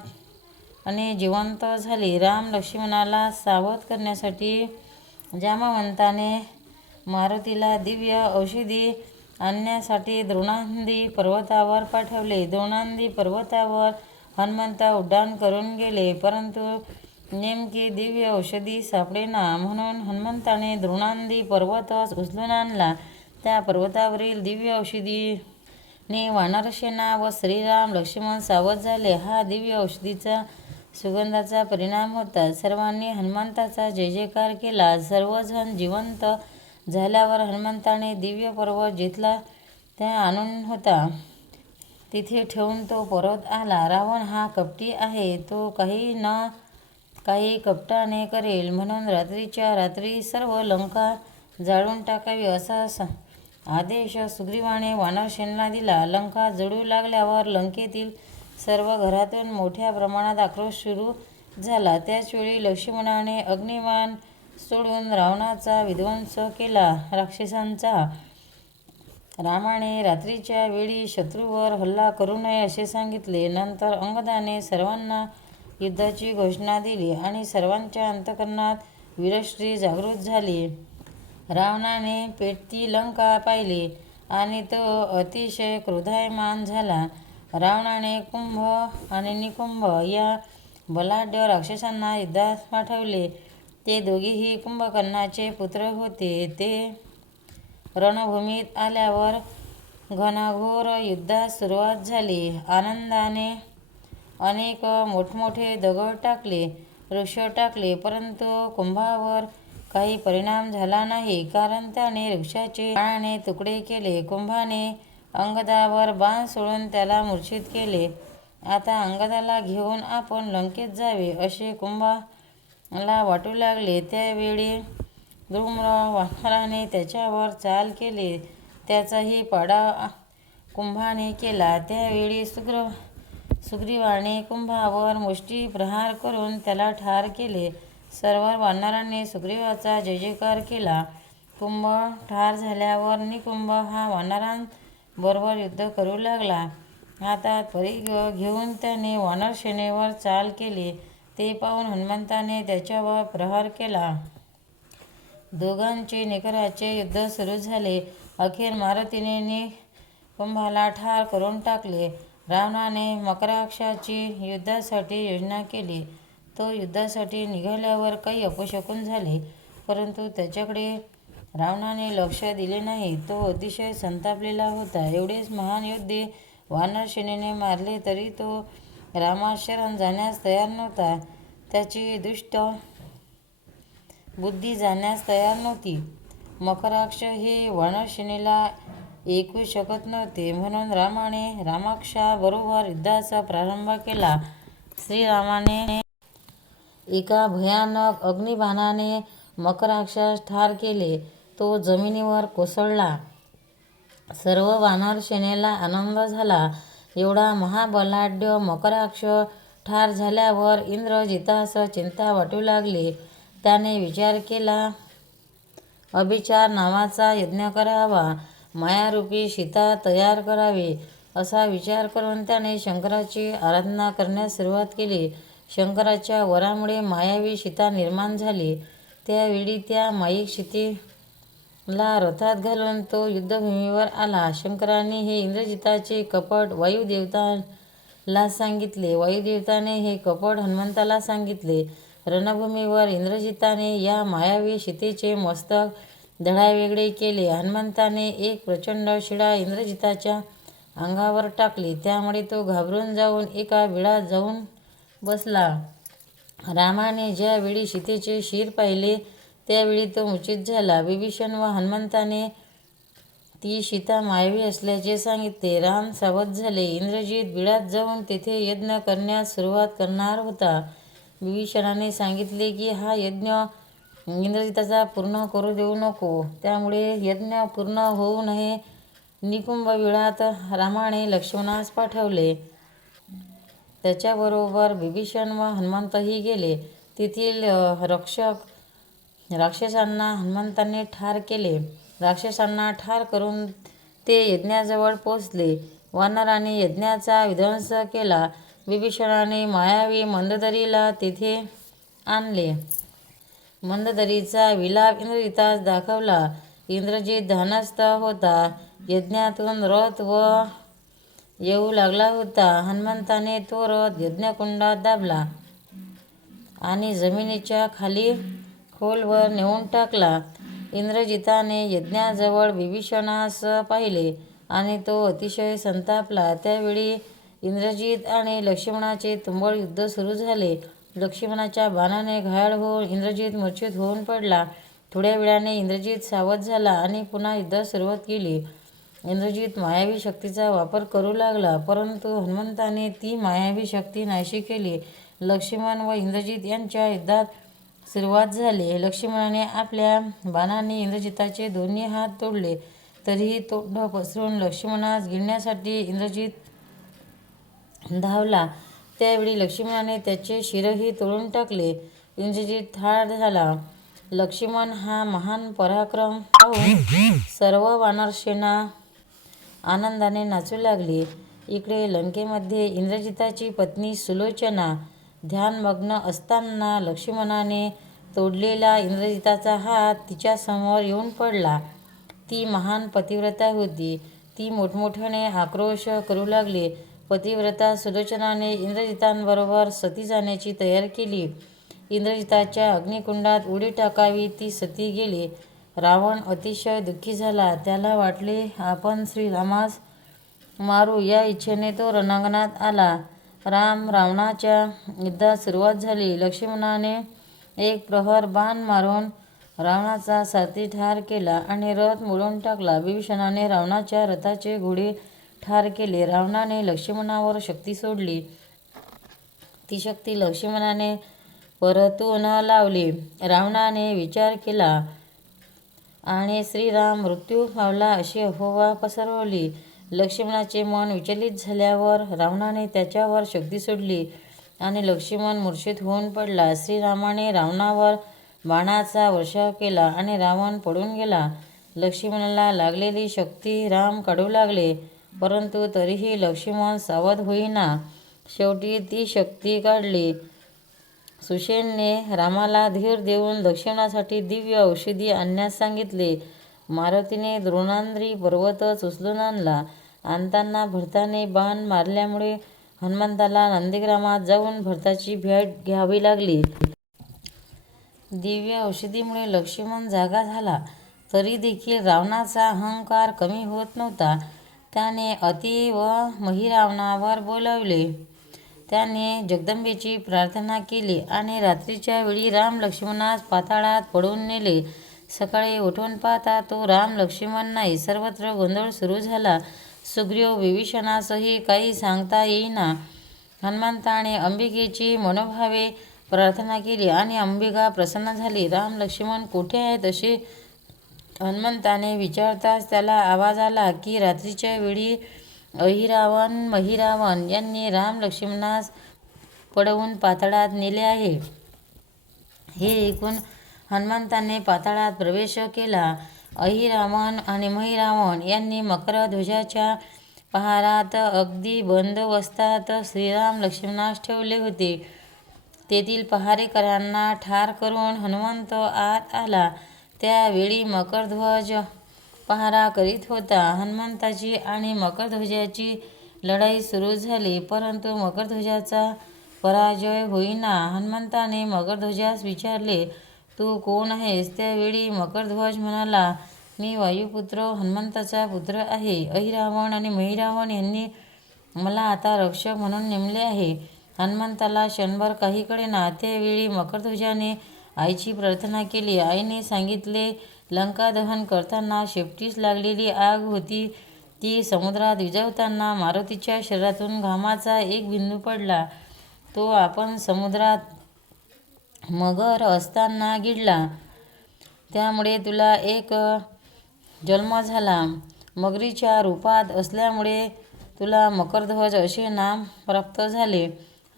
जिवंत झाली. राम लक्ष्मणाला सावध करण्यासाठी जामवंताने मारुतीला दिव्य औषधी आणण्यासाठी द्रोणांदी पर्वतावर पाठवले. द्रोणांदी पर्वतावर हनुमंत उड्डाण करून गेले, परंतु नेमकी दिव्य औषधी सापडेना. म्हणून हनुमंताने द्रोणांदी पर्वत उचलून आणला. त्या पर्वतावरील दिव्य औषधीने वानरसेना व श्रीराम लक्ष्मण सावध झाले. हा दिव्य औषधीचा सुगंधाचा परिणाम होता. सर्वांनी हनुमंताचा जय जयकार केला. सर्वजण जिवंत झाल्यावर हनुमंताने दिव्य पर्वत जिथला त्या आणून होता तिथे ठेवून तो परत आला. रावण हा कपटी आहे. तो काही न काही कपटाने करेल, म्हणून रात्रीच्या रात्री सर्व लंका जाळून टाकावी असा आदेश सुग्रीवाने वानरसेनेला दिला. लंका जळू लागल्यावर लंकेतील सर्व घरातून मोठ्या प्रमाणात आक्रोश सुरू झाला. त्याचवेळी लक्ष्मणाने अग्निबाण सोडून रावणाचा विध्वंस केला. राक्षसांचा रामाने रात्रीच्या वेळी शत्रूवर हल्ला करू नये असे सांगितले. नंतर अंगदाने सर्वांना युद्धाची घोषणा दिली आणि सर्वांच्या अंतःकरणात वीरश्री जागृत झाली. रावणाने पेटती लंका पाहिली आणि तो अतिशय क्रोधायमान झाला. रावणाने कुंभ आणि निकुंभ या बलाढ्य राक्षसांना युद्धास पाठवले. ते दोघेही कुंभकर्णाचे पुत्र होते. ते रणभूमीत आल्यावर घनघोर युद्धास सुरुवात झाली. आनंदाने अनेक मोठमोठे दगड टाकले, वृक्ष टाकले, परंतु कुंभावर काही परिणाम झाला नाही, कारण त्याने वृक्षाचे बाणाने तुकडे केले. कुंभाने अंगदावर बाण सोडून त्याला मूर्छित केले. आता अंगदाला घेऊन आपण लंकेत जावे असे कुंभाला वाटू लागले. त्यावेळी धूम्र वानराने त्याच्यावर चाल केली. त्याचाही पाडा कुंभाने केला. त्यावेळी सुग्रीवाने कुंभावर मुष्टी प्रहार करून त्याला ठार केले. सर्व वानरांनी सुग्रीवाचा जय जयकार केला. कुंभ ठार झाल्यावर निकुंभ हा वानरांबरोबर युद्ध करू लागला. हातात परिघ घेऊन त्याने वानरसेनेवर चाल केली. ते पाहून हनुमंताने त्याच्यावर प्रहार केला. दोघांचे निकराचे युद्ध सुरू झाले. अखेर मारुतीने कुंभाला ठार करून टाकले. रावणाने मकराक्षाची युद्धासाठी योजना केली. तो युद्धासाठी निघाल्यावर काही अपशकुन झाले, परंतु त्याच्याकडे रावणाने लक्ष दिले नाही. तो अतिशय संतापलेला होता. एवढेच महान योद्धे वानरसेनेने मारले तरी तो रामास शरण जाण्यास तयार नव्हता. त्याची दुष्ट बुद्धी जाण्यास तयार नव्हती. मकराक्ष हे वानरसेनेला ऐकू शकत नव्हते, म्हणून रामाने रामाक्षाबरोबर युद्धाचा प्रारंभ केला. श्रीरामाने एका भयानक अग्निबाणाने मकराक्षास ठार केले. तो जमिनीवर कोसळला. सर्व वानर सेनेला आनंद झाला. एवढा महाबलाढ्य मकराक्ष ठार झाल्यावर इंद्रजितास चिंता वाटू लागली. त्याने विचार केला, अभिचार नावाचा यज्ञ करावा, मायारूपी सीता तयार करावी. असा विचार करून त्याने शंकराची आराधना करण्यास सुरुवात केली. शंकराच्या वरामुळे मायावी सीता निर्माण झाली. त्यावेळी त्या माईक सीतेला रथात घालून तो युद्धभूमीवर आला. शंकराने हे इंद्रजिताचे कपट वायुदेवताला सांगितले. वायुदेवताने हे कपट हनुमंताला सांगितले. रणभूमीवर इंद्रजिताने या मायावी सीतेचे मस्तक धडावेगळे केले. हनुमंताने एक प्रचंड शिळा इंद्रजिताच्या अंगावर टाकली. त्यामुळे तो घाबरून जाऊन एका बिळात जाऊन बसला. रामाने ज्यावेळी सीतेचे शिर पाहिले त्यावेळी तो मूर्छित झाला. विभीषण व हनुमंताने ती सीता मायावी असल्याचे सांगितले. राम सावध झाले. इंद्रजित बिळात जाऊन तेथे यज्ञ करण्यास सुरुवात करणार होता. विभीषणाने सांगितले की हा यज्ञ इंद्रजिताचा पूर्ण करू देऊ नको, त्यामुळे यज्ञ पूर्ण होऊ नये. निकुंभ बिळात रामाने लक्ष्मणास पाठवले. त्याच्याबरोबर विभीषण व हनुमंतही गेले. तेथील राक्षसांना हनुमंताने ठार केले. राक्षसांना ठार करून ते यज्ञाजवळ पोचले. वानराने यज्ञाचा विध्वंस केला. विभीषणाने मायावी मंदोदरीला तेथे आणले. मंदोदरीचा विलाप इंद्रजितास दाखवला. इंद्रजित ध्यानस्थ होता. यज्ञातून रथ येऊ लागला होता. हनुमंताने तो रथ यज्ञकुंडात दाबला आणि जमिनीच्या खाली खोलवर नेऊन टाकला. इंद्रजिताने यज्ञाजवळ विभीषणास पाहिले आणि तो अतिशय संतापला. त्यावेळी इंद्रजित आणि लक्ष्मणाचे तुंबळ युद्ध सुरू झाले. लक्ष्मणाच्या बाणाने घायल होऊन इंद्रजित मूर्छित होऊन पडला. थोड्या वेळाने इंद्रजित सावध झाला आणि पुन्हा युद्धास सुरुवात केली. इंद्रजित मायावी शक्तीचा वापर करू लागला, परंतु हनुमंताने ती मायावी शक्ती नाहीशी केली. लक्ष्मण व इंद्रजित यांच्या युद्धात सुरुवात झाली. लक्ष्मणाने आपल्या बाणाने इंद्रजिताचे दोन्ही हात तोडले, तरीही तोंड पसरून लक्ष्मणास गिळण्यासाठी इंद्रजित धावला. त्यावेळी लक्ष्मणाने त्याचे शिरही तोडून टाकले. इंद्रजित ठार झाला. लक्ष्मण हा महान पराक्रम पाहून सर्व वानरसेना आनंदाने नाचू लागली. इकडे लंकेमध्ये इंद्रजिताची पत्नी सुलोचना ध्यानमग्न असताना लक्ष्मणाने तोडलेला इंद्रजिताचा हात तिच्यासमोर येऊन पडला. ती महान पतिव्रता होती. ती मोठमोठ्याने आक्रोश करू लागली. पतिव्रता सुलोचनाने इंद्रजितांबरोबर सती जाण्याची तयारी केली. इंद्रजिताच्या अग्निकुंडात उडी टाकावी, ती सती गेली. रावण अतिशय दुःखी झाला. त्याला वाटले आपण श्रीरामास मारू, या इच्छेने तो रणांगणात आला. रावणाच्या युद्धास सुरुवात झाली. लक्ष्मणाने एक प्रहर बाण मारून रावणाचा सारथी ठार केला आणि रथ मोडून टाकला. विभीषणाने रावणाच्या रथाचे घोडे ठार केले. रावणाने लक्ष्मणावर शक्ती सोडली. ती शक्ती लक्ष्मणाने परतून लावली. रावणाने विचार केला आणि श्रीराम मृत्यू पावला अशी अफवा पसरवली. लक्ष्मणाचे मन विचलित झाल्यावर रावणाने त्याच्यावर शक्ती सोडली आणि लक्ष्मण मूर्छित होऊन पडला. श्रीरामाने रावणावर बाणाचा वर्षाव केला आणि रावण पडून गेला. लक्ष्मणाला लागलेली शक्ती राम काढू लागले, परंतु तरीही लक्ष्मण सावध होईना. शेवटी ती शक्ती काढली. सुषेणने रामाला धीर देऊन लक्ष्मणासाठी दिव्य औषधी आणण्यास सांगितले. मारुतीने द्रोणाद्री पर्वतच उचलून आणला आणताना भरताने बाण मारल्यामुळे हनुमंताला नंदीग्रामात जाऊन भरताची भेट घ्यावी लागली. दिव्य औषधीमुळे लक्ष्मण जागा झाला तरी देखील रावणाचा अहंकार कमी होत नव्हता. त्याने अति व महिरावणावर बोलावले. त्याने जगदंबेची प्रार्थना केली आणि रात्रीच्या वेळी राम लक्ष्मणास पाताळात पळवून नेले. सकाळी उठून पाहता तो राम लक्ष्मण नाही. सर्वत्र गोंधळ सुरू झाला. सुग्रीव विभीषणासही काही सांगता येईना. हनुमंताने अंबिकेची मनोभावे प्रार्थना केली आणि अंबिका प्रसन्न झाली. राम लक्ष्मण कोठे आहेत असे हनुमंताने विचारताच त्याला आवाज आला की रात्रीच्या वेळी अहिरावण महिरावण यांनी राम लक्ष्मणास पळवून पाताळात नेले आहे. हे ऐकून हनुमंताने पाताळात प्रवेश केला. अहिरावण आणि महिरावण यांनी मकरध्वजाच्या पहारात अगदी बंदोबस्तात श्रीराम लक्ष्मणास ठेवले होते. तेथील पहारेकऱ्यांना ठार करून हनुमंत आत आला. त्यावेळी मकरध्वज पहारा करीत होता. हनुमंताची आणि मकरध्वजाची लढाई सुरू झाली, परंतु मकरध्वजाचा पराजय होईना. हनुमंताने मकरध्वजास विचारले, तू कोण आहेस? त्यावेळी मकरध्वज म्हणाला, मी वायुपुत्र हनुमंताचा पुत्र आहे. अहिरावण आणि महिरावण यांनी मला आता रक्षक म्हणून नेमले आहे. हनुमंताला क्षणभर काही कळेना. त्यावेळी मकरध्वजाने आईची प्रार्थना केली. आईने सांगितले, लंका दहन करताना शेपटीस लागलेली आग होती ती समुद्रात विझवताना मारुतीच्या शरीरातून घामाचा एक बिंदू पडला. तो आपण समुद्रात मगर असताना गिळला. त्यामुळे तुला एक जन्म झाला. मगरीच्या रूपात असल्यामुळे तुला मकरध्वज असे नाम प्राप्त झाले.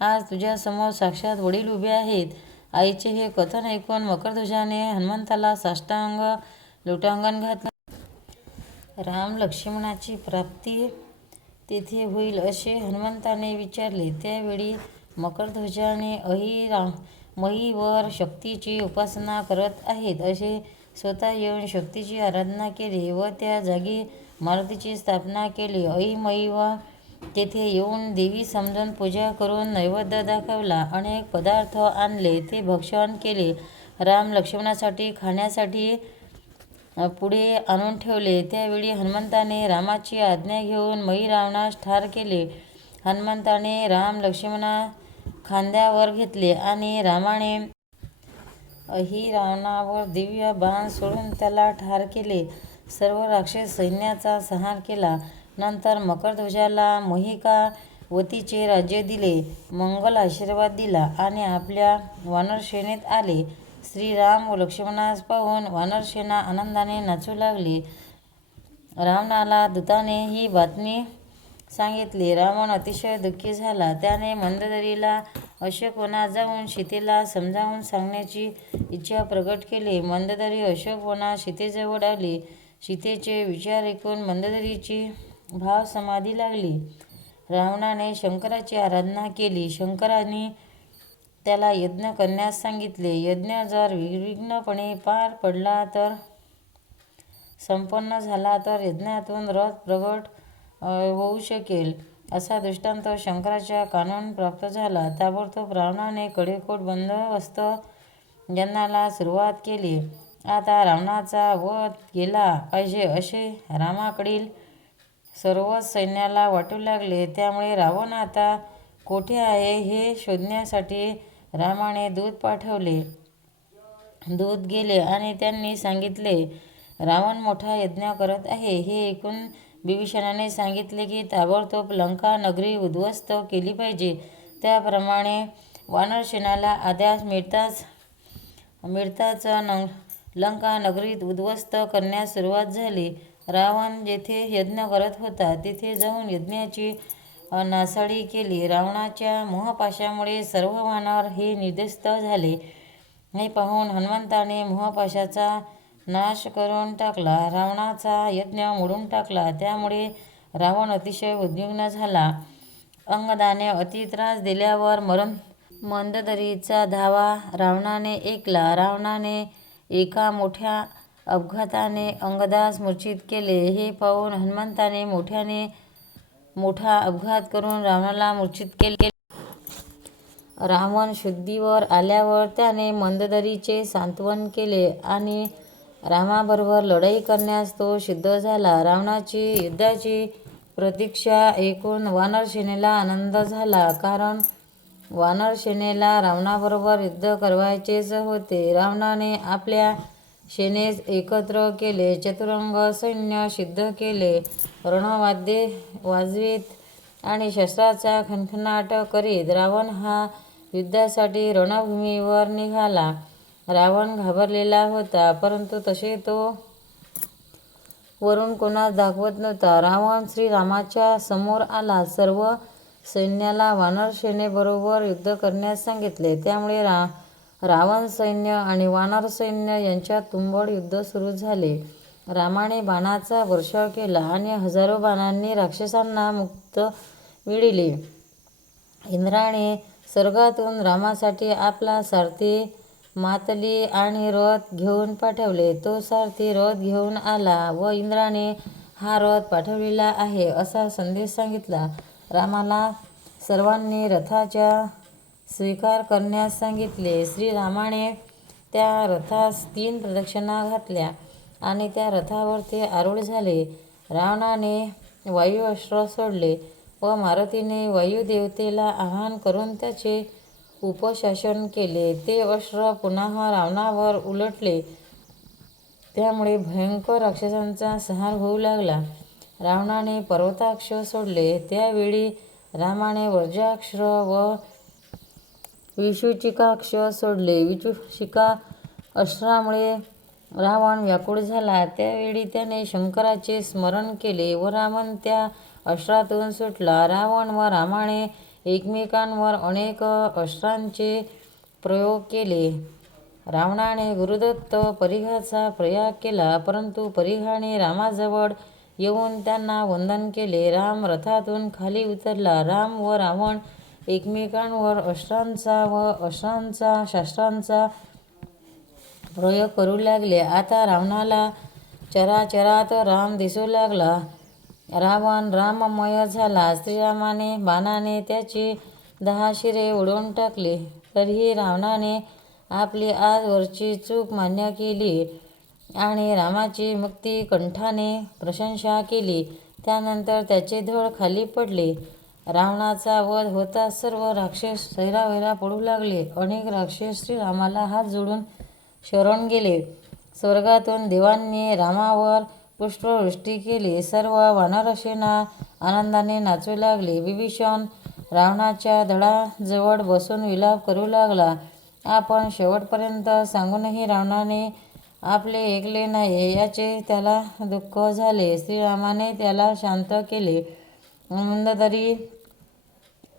आज तुझ्यासमोर साक्षात वडील उभे आहेत. आईचे हे कथन ऐकून मकरध्वजाने हनुमंताला साष्टांग लोटांगण घातले. राम लक्ष्मणाची प्राप्ती तेथे होईल असे हनुमंताने विचारले. त्यावेळी मकरध्वजाने महीवर शक्तीची उपासना करत आहेत असे स्वतः येऊन शक्तीची आराधना केली व त्या जागी मारुतीची स्थापना केली. महीव तेथे येऊन देवी समजून पूजा करून नैवेद्य दाखवला. अनेक पदार्थ आणले, ते भक्षण केले. राम लक्ष्मणासाठी खाण्यासाठी पुढे आणून ठेवले. त्यावेळी हनुमंताने रामाची आज्ञा घेऊन महिरावणास ठार केले. हनुमंताने राम लक्ष्मणा खांद्यावर घेतले आणि रामाने अहिरावणावर दिव्य बाण सोडून त्याला ठार केले. सर्व राक्षस सैन्याचा संहार केला. नंतर मकरध्वजाला महिकावतीचे राज्य दिले, मंगल आशीर्वाद दिला आणि आपल्या वानरसेनेत आले. श्रीराम व लक्ष्मणास पाहून वानरसेना आनंदाने नाचू लागली. रावणाला दूताने ही बातमी सांगितली. रावण अतिशय दुःखी झाला. त्याने मंदोदरीला अशोकवनात जाऊन सीतेला समजावून सांगण्याची इच्छा प्रकट केली. मंदोदरी अशोकवनात सीतेजवळ आली. सीतेचे विचार ऐकून मंदोदरीची भावसमाधी लागली. रावणाने शंकराची आराधना केली. शंकराने त्याला यज्ञ करण्यास सांगितले. यज्ञ जर निर्विघ्नपणे पार पडला तर संपन्न झाला तर यज्ञातून रथ प्रगट होऊ शकेल असा दृष्टांत शंकराच्या कानावर प्राप्त झाला. ताबडतोब रावणाने कडेकोट बंदोबस्त यज्ञाला सुरुवात केली. आता रावणाचा वध केला पाहिजे असे रामाकडील सर्वच सैन्याला वाटू लागले. त्यामुळे रावण आता कोठे आहे हे शोधण्यासाठी रामाने दूत पाठवले. दूत गेले आणि त्यांनी सांगितले, रावण मोठा यज्ञ करत आहे. हे ऐकून विभीषणाने सांगितले की ताबडतोब लंका नगरी उद्ध्वस्त केली पाहिजे. त्याप्रमाणे वानरसेनाला आदेश मिळताच लंका नगरीत उद्ध्वस्त करण्यास सुरुवात झाली. रावण जेथे यज्ञ करत होता तेथे जाऊन यज्ञाची नासाडी केली. रावणाच्या मोहपाशामुळे सर्व वानर हे निर्दस्त झाले. हे पाहून हनुमंताने मोहपाशाचा नाश करून टाकला. रावणाचा यज्ञ मोडून टाकला. त्यामुळे रावण अतिशय उद्विग्न झाला. अंगदाने अति त्रास दिल्यावर मंदोदरीचा धावा रावणाने ऐकला. रावणाने एका मोठ्या अपघाताने अंगदास मूर्छित केले. हे पाहून हनुमंताने मोठ्याने मोठा अपघात करून रावणाला मूर्छित केले. रावण शुद्धीवर आल्यावर त्याने मंदोदरीचे सांत्वन केले आणि रामाबरोबर लढाई करण्यास तो सिद्ध झाला. रावणाची युद्धाची प्रतीक्षा ऐकून वानरसेनेला आनंद झाला, कारण वानरसेनेला रावणाबरोबर युद्ध करायचेच होते. रावणाने आपल्या सेनेस एकत्र केले, चतुरंग सैन्य सिद्ध केले. रणवाद्ये वाजवीत आणि शस्त्राचा खणखणाट करीत रावण हा युद्धासाठी रणभूमीवर निघाला. रावण घाबरलेला होता, परंतु तसे तो वरून कोणास दाखवत नव्हता. रावण श्रीरामाच्या समोर आला. सर्व सैन्याला वानरसेनेबरोबर युद्ध करण्यास सांगितले. त्यामुळे रावण सैन्य आणि वानर सैन्य यांच्यात तुंबड युद्ध सुरू झाले. रामाने बाणाचा वर्षाव केला आणि हजारो बाणांनी राक्षसांना मुक्त मिळविले. इंद्राने स्वर्गातून रामासाठी आपला सारथी मातली आणि रथ घेऊन पाठवले. तो सारथी रथ घेऊन आला व इंद्राने हा रथ पाठविलेला आहे असा संदेश सांगितला. रामाला सर्वांनी रथाचा स्वीकार करण्यास सांगितले. श्रीरामाने त्या रथास 3 प्रदक्षिणा घातल्या आणि त्या रथावर ते आरूढ झाले. रावणाने वायू अस्त्र सोडले व मारुतीने वायुदेवतेला आवाहन करून त्याचे उपशासन केले. ते अस्त्र पुन्हा रावणावर उलटले, त्यामुळे भयंकर राक्षसांचा संहार होऊ लागला. रावणाने पर्वताक्ष सोडले. त्यावेळी रामाने वज्रास्त्र व विभीषिकास्त्र सोडले. विभीषिका अस्त्रामुळे रावण व्याकुळ झाला. त्यावेळी त्याने शंकराचे स्मरण केले व रावण त्या अस्त्रातून सुटला. रावण व रामाने एकमेकांवर अनेक अस्त्रांचे प्रयोग केले. रावणाने गुरुदत्त परिघाचा प्रयोग केला, परंतु परिघाने रामाजवळ येऊन त्यांना वंदन केले. राम रथातून खाली उतरला. राम व रावण एकमेकांवर अस्त्रांचा व अस्त्रांचा शस्त्रांचा प्रयोग करू लागले. आता रावणाला चराचरात राम दिसू लागला. रावण राममय झाला. श्रीरामाने बाणाने त्याची 10 शिरे उडवून टाकली. तरीही रावणाने आपली आजवरची चूक मान्य केली आणि रामाची मुक्ती कंठाने प्रशंसा केली. त्यानंतर त्याचे धड खाली पडले. रावणाचा वध होताच सर्व राक्षस सैरावैरा पडू लागले. अनेक राक्षस श्रीरामाला हात जोडून शरण गेले. स्वर्गातून देवांनी रामावर पुष्पवृष्टी केली. सर्व वानरसेना आनंदाने नाचू लागली. विभीषण रावणाच्या धडाजवळ बसून विलाप करू लागला. आपण शेवटपर्यंत सांगूनही रावणाने आपले ऐकले नाही याचे त्याला दुःख झाले. श्रीरामाने त्याला शांत केले. मंदोदरी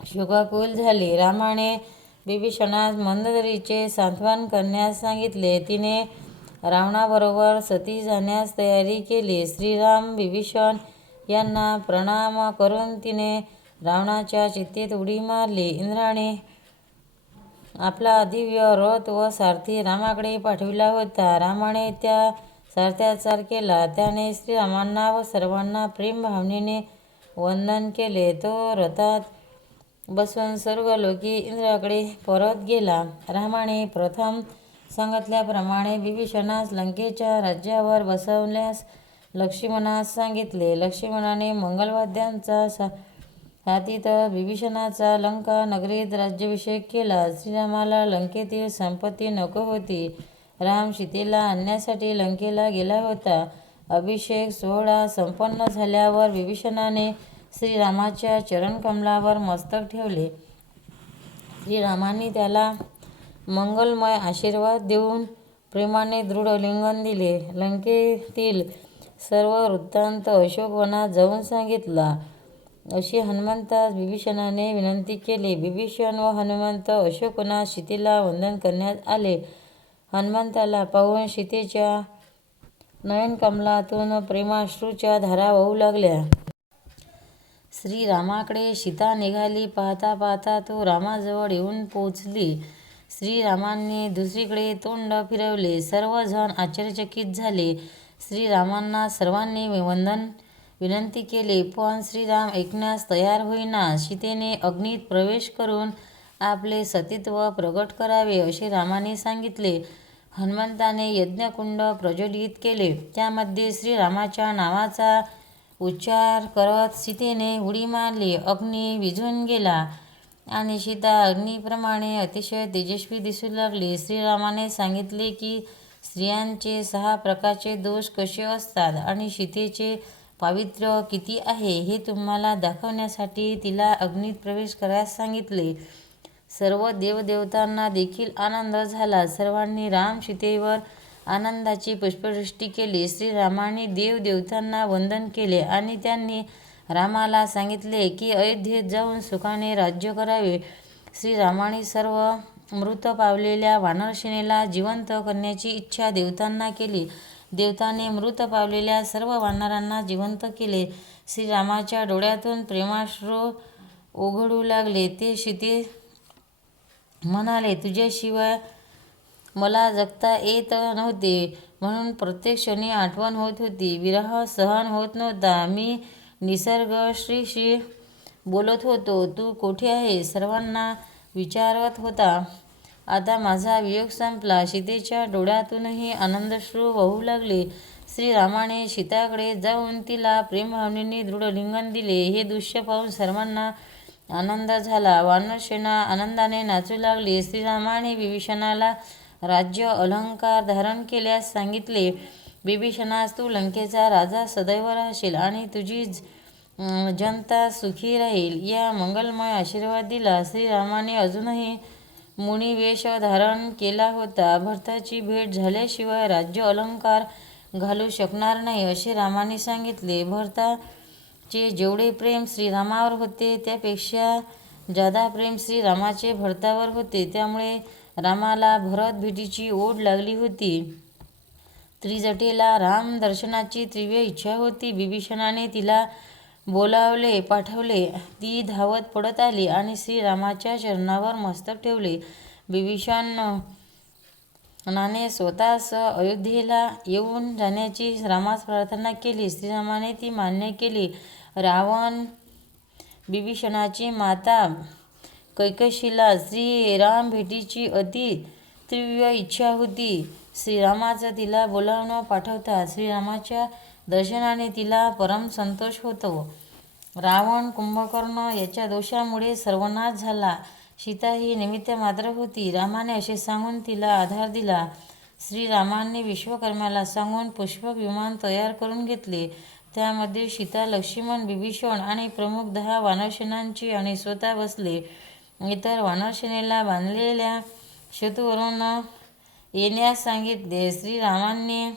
शोकाकुल झाली. रामाने विभीषणास मंदोदरीचे सांत्वन करण्यास सांगितले. तिने रावणाबरोबर सती जाण्यास तयारी केली. श्रीराम विभीषण यांना प्रणाम करून तिने रावणाच्या चितेत उडी मारली. इंद्राने आपला दिव्य रथ व सारथी रामाकडे पाठविला होता. रामाने त्या सारथ्याचा केला. त्याने श्रीरामांना व सर्वांना प्रेम भावनेने वंदन केले. तो रथात बसून स्वर्गलोकी इंद्राकडे परत गेला. रामाने प्रथम सांगितल्याप्रमाणे विभीषणास लंकेच्या राज्यावर बसवण्यास लक्ष्मणास सांगितले. लक्ष्मणाने मंगलवाद्यांचा साथीत विभीषणाचा लंका नगरीत राज्याभिषेक केला. श्रीरामाला लंकेतील संपत्ती नको होती. राम सीतेला आणण्यासाठी लंकेला गेला होता. अभिषेक सोहळा संपन्न झाल्यावर विभीषणाने श्रीरामाच्या चरणकमलावर मस्तक ठेवले. श्रीरामांनी त्याला मंगलमय आशीर्वाद देऊन प्रेमाने दृढ लिंगन दिले. लंकेतील सर्व वृत्तांत अशोकवनात जाऊन सांगितला अशी हनुमंतास विभीषणाने विनंती केली. विभीषण व हनुमंत अशोकवनात सीतेला वंदन करण्यात आले. हनुमंताला पाहून सीतेच्या नयनकमलातून प्रेमाश्रूच्या धारा वाहू लागल्या. श्रीरामाकडे सीता निघाली. पाहता पाहता तो रामाजवळ येऊन पोचली. श्रीरामांनी दुसरीकडे तोंड फिरवले. सर्वजण आश्चर्यचकित झाले. श्रीरामांना सर्वांनी वंदन विनंती केली, पण श्रीराम ऐकण्यास तयार होईना. सीतेने अग्नीत प्रवेश करून आपले सतीत्व प्रगट करावे असे रामाने सांगितले. हनुमंताने यज्ञकुंड प्रज्वलित केले. त्यामध्ये श्रीरामाच्या नावाचा उच्चार करत सीतेने उडी मारली. अग्नी विझून गेला आणि सीता अग्नीप्रमाणे अतिशय तेजस्वी दिसू लागली. श्रीरामाने सांगितले की स्त्रियांचे 6 प्रकारचे दोष कसे असतात आणि सीतेचे पावित्र्य किती आहे हे तुम्हाला दाखवण्यासाठी तिला अग्नीत प्रवेश करायला सांगितले. सर्व देवदेवतांना देखील आनंद झाला. सर्वांनी राम सीतेवर आनंदाची पुष्पवृष्टी केली. श्रीरामाने देवदेवतांना वंदन केले आणि त्यांनी रामाला सांगितले की अयोध्येत जाऊन सुखाने राज्य करावे. श्रीरामाने सर्व मृत पावलेल्या वानरसेनेला जिवंत करण्याची इच्छा देवतांना केली. देवताने मृत पावलेल्या सर्व वानरांना जिवंत केले. श्रीरामाच्या डोळ्यातून प्रेमाश्रू ओघळू लागले. ते सीते म्हणाले, तुझ्याशिवाय मला जगता येत नव्हते, म्हणून प्रत्येक क्षणी आठवण होत होती. विरह सहन होत नव्हता. मी निसर्गश्रीशी बोलत होतो. तू कोठे आहे? सर्वांना विचारत होता. आता माझा वियोग संपला. सीतेच्या डोळ्यातूनही आनंदाश्रू वाहू लागले. श्रीरामाने सीताकडे जाऊन तिला प्रेमभावनेने दृढलिंगन दिले. हे दृश्य पाहून सर्वांना आनंद झाला. वानरसेना आनंदाने नाचू लागली. श्रीरामाने विभीषणाला राज्य अलंकार धारण केल्यास सांगितले. विभीषणास, तू लंकेचा राजा सदैव राहशील आणि तुझी जनता सुखी राहील, या मंगलमय आशीर्वाद दिला. श्रीरामाने अजूनही मुनिवेश धारण केला होता. भरताची भेट झाल्याशिवाय राज्य अलंकार घालू शकणार नाही असे रामाने सांगितले. भरताचे जेवढे प्रेम श्रीरामावर होते त्यापेक्षा जादा प्रेम श्रीरामाचे भरतावर होते. त्यामुळे रामाला भरत भेटीची ओढ लागली होती. त्रिजटेला राम दर्शनाची तीव्र इच्छा होती. विभीषणाने तिला बोलावले पाठवले. ती धावत पडत आली आणि श्रीरामाच्या चरणावर मस्तक ठेवले. विभीषणाने स्वतःस अयोध्येला येऊन जाण्याची रामास प्रार्थना केली. श्रीरामाने ती मान्य केली. रावण विभीषणाची माता कैकशीला श्रीराम भेटीची अति तीव्र इच्छा होती. श्रीरामाचा तिला बोलावून पाठवतात श्रीरामाच्या दर्शनाने तिला परम संतोष होतो. रावण, कुंभकर्ण याच्या दोषामुळे सर्वनाश झाला. सीता ही निमित्त मात्र होती. रामाने असे सांगून तिला आधार दिला. श्रीरामाने विश्वकर्म्याला सांगून पुष्पक विमान तयार करून घेतले. त्यामध्ये सीता, लक्ष्मण, विभीषण आणि प्रमुख 10 वानरसेनांची आणि स्वतः बसले. इतर वानरसेनेला बांधलेल्या सेतूवरून येण्यास सांगितले. श्रीरामाने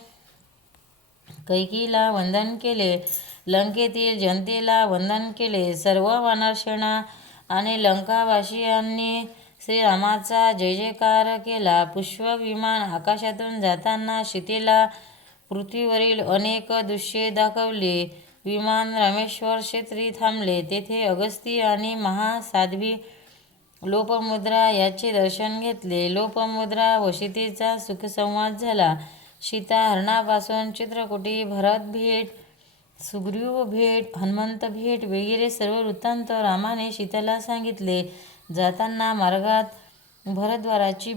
कैकेयीला वंदन केले. लंकेतील जनतेला वंदन केले. सर्व वानरसेना आणि लंकावासियांनी श्रीरामाचा जय जयकार केला. पुष्पक विमान आकाशातून जाताना सीतेला पृथ्वीवरील अनेक दृश्ये दाखवली. विमान रामेश्वर क्षेत्री थांबले. तेथे अगस्ती आणि महासाध्वी लोपमुद्रा याचे दर्शन घेतले. लोपमुद्रा व सीतेचा सुखसंवाद झाला. सीता हरणापासून चित्रकूटी, भरत भेट, सुग्रीव भेट, हनुमंत भेट वगैरे सर्व वृत्तांत रामाने सीतेला सांगितले. जाताना मार्गात भरद्वाजाची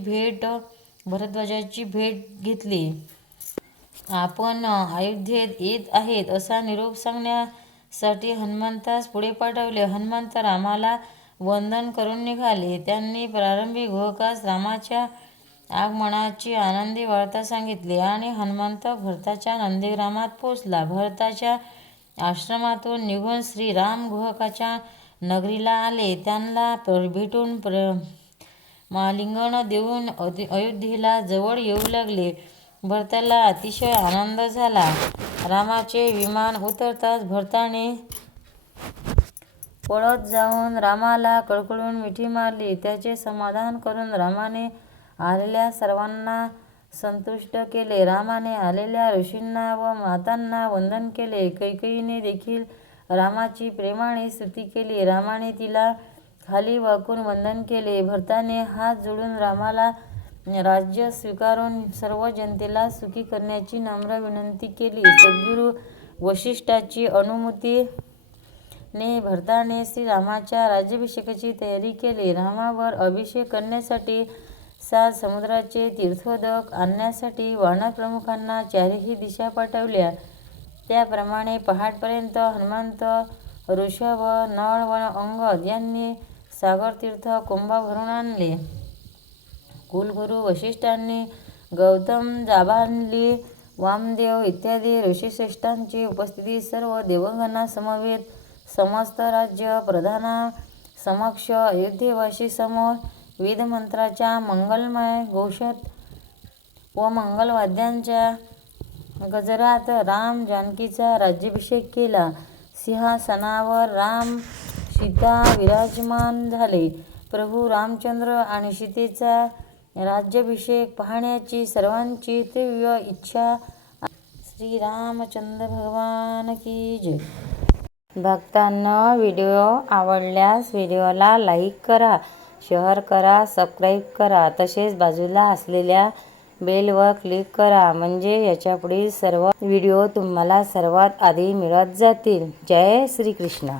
भेट घेतली. आपण अयोध्येत येत आहेत असा निरोप सांगण्यासाठी हनुमंतास पुढे पाठवले. हनुमंत रामाला वंदन करून निघाले. त्यांनी प्रारंभी गुहकास रामाच्या आगमनाची आनंदी वार्ता सांगितली आणि हनुमंत भरताच्या नंदीग्रामात पोचला. भरताच्या आश्रमातून निघून श्रीराम गुहकाच्या नगरीला आले. त्यांना भेटून मालिंगन देऊन अयोध्येला जवळ येऊ लागले. भरताला अतिशय आनंद झाला. रामाचे विमान उतरताच भरताने पळत जाऊन रामाला कळकळून मिठी मारली. त्याचे समाधान करून रामाने आलेल्या सर्वांना संतुष्ट केले. रामाने आलेल्या ऋषींना व मातांना वंदन केले. कैकेयीने देखील रामाची प्रेमाने स्तुती केली. रामाने तिला खाली वाकून वंदन केले. भरताने हात जोडून रामाला राज्य स्वीकारून सर्व जनतेला सुखी करण्याची नम्र विनंती केली. सद्गुरू वसिष्ठाची अनुमतीने भरताने श्रीरामाच्या राज्याभिषेकाची तयारी केली. रामावर अभिषेक करण्यासाठी 7 समुद्राचे तीर्थोदक आणण्यासाठी वानर प्रमुखांना चारही दिशा पाठवल्या. त्याप्रमाणे पहाटपर्यंत हनुमंत, ऋषभ, नळ व अंगद यांनी सागरतीर्थ कुंभा भरून आणले. कुलगुरू वसिष्ठांनी गौतम, जाबाली, वामदेव इत्यादी ऋषीश्रेष्ठांची उपस्थिती सर्व देवगणासमवेत समस्त राज्य प्रधानासमक्ष अयोध्येवासीसमोर वेदमंत्राच्या मंगलमय घोषात व मंगलवाद्यांच्या गजरात राम जानकीचा राज्याभिषेक केला. सिंहासनावर राम सीता विराजमान झाले. प्रभू रामचंद्र आणि सीतेचा राज्याभिषेक पाहण्याची सर्वांची तीव्र इच्छा. श्रीरामचंद्र भगवान की जय. भक्तांनो, व्हिडिओ आवडल्यास व्हिडिओला लाईक करा, शेअर करा, सबस्क्राईब करा. तसेच बाजूला असलेल्या बेलवर क्लिक करा, म्हणजे याच्यापुढील सर्व व्हिडिओ तुम्हाला सर्वात आधी मिळत जातील. जय श्री कृष्ण.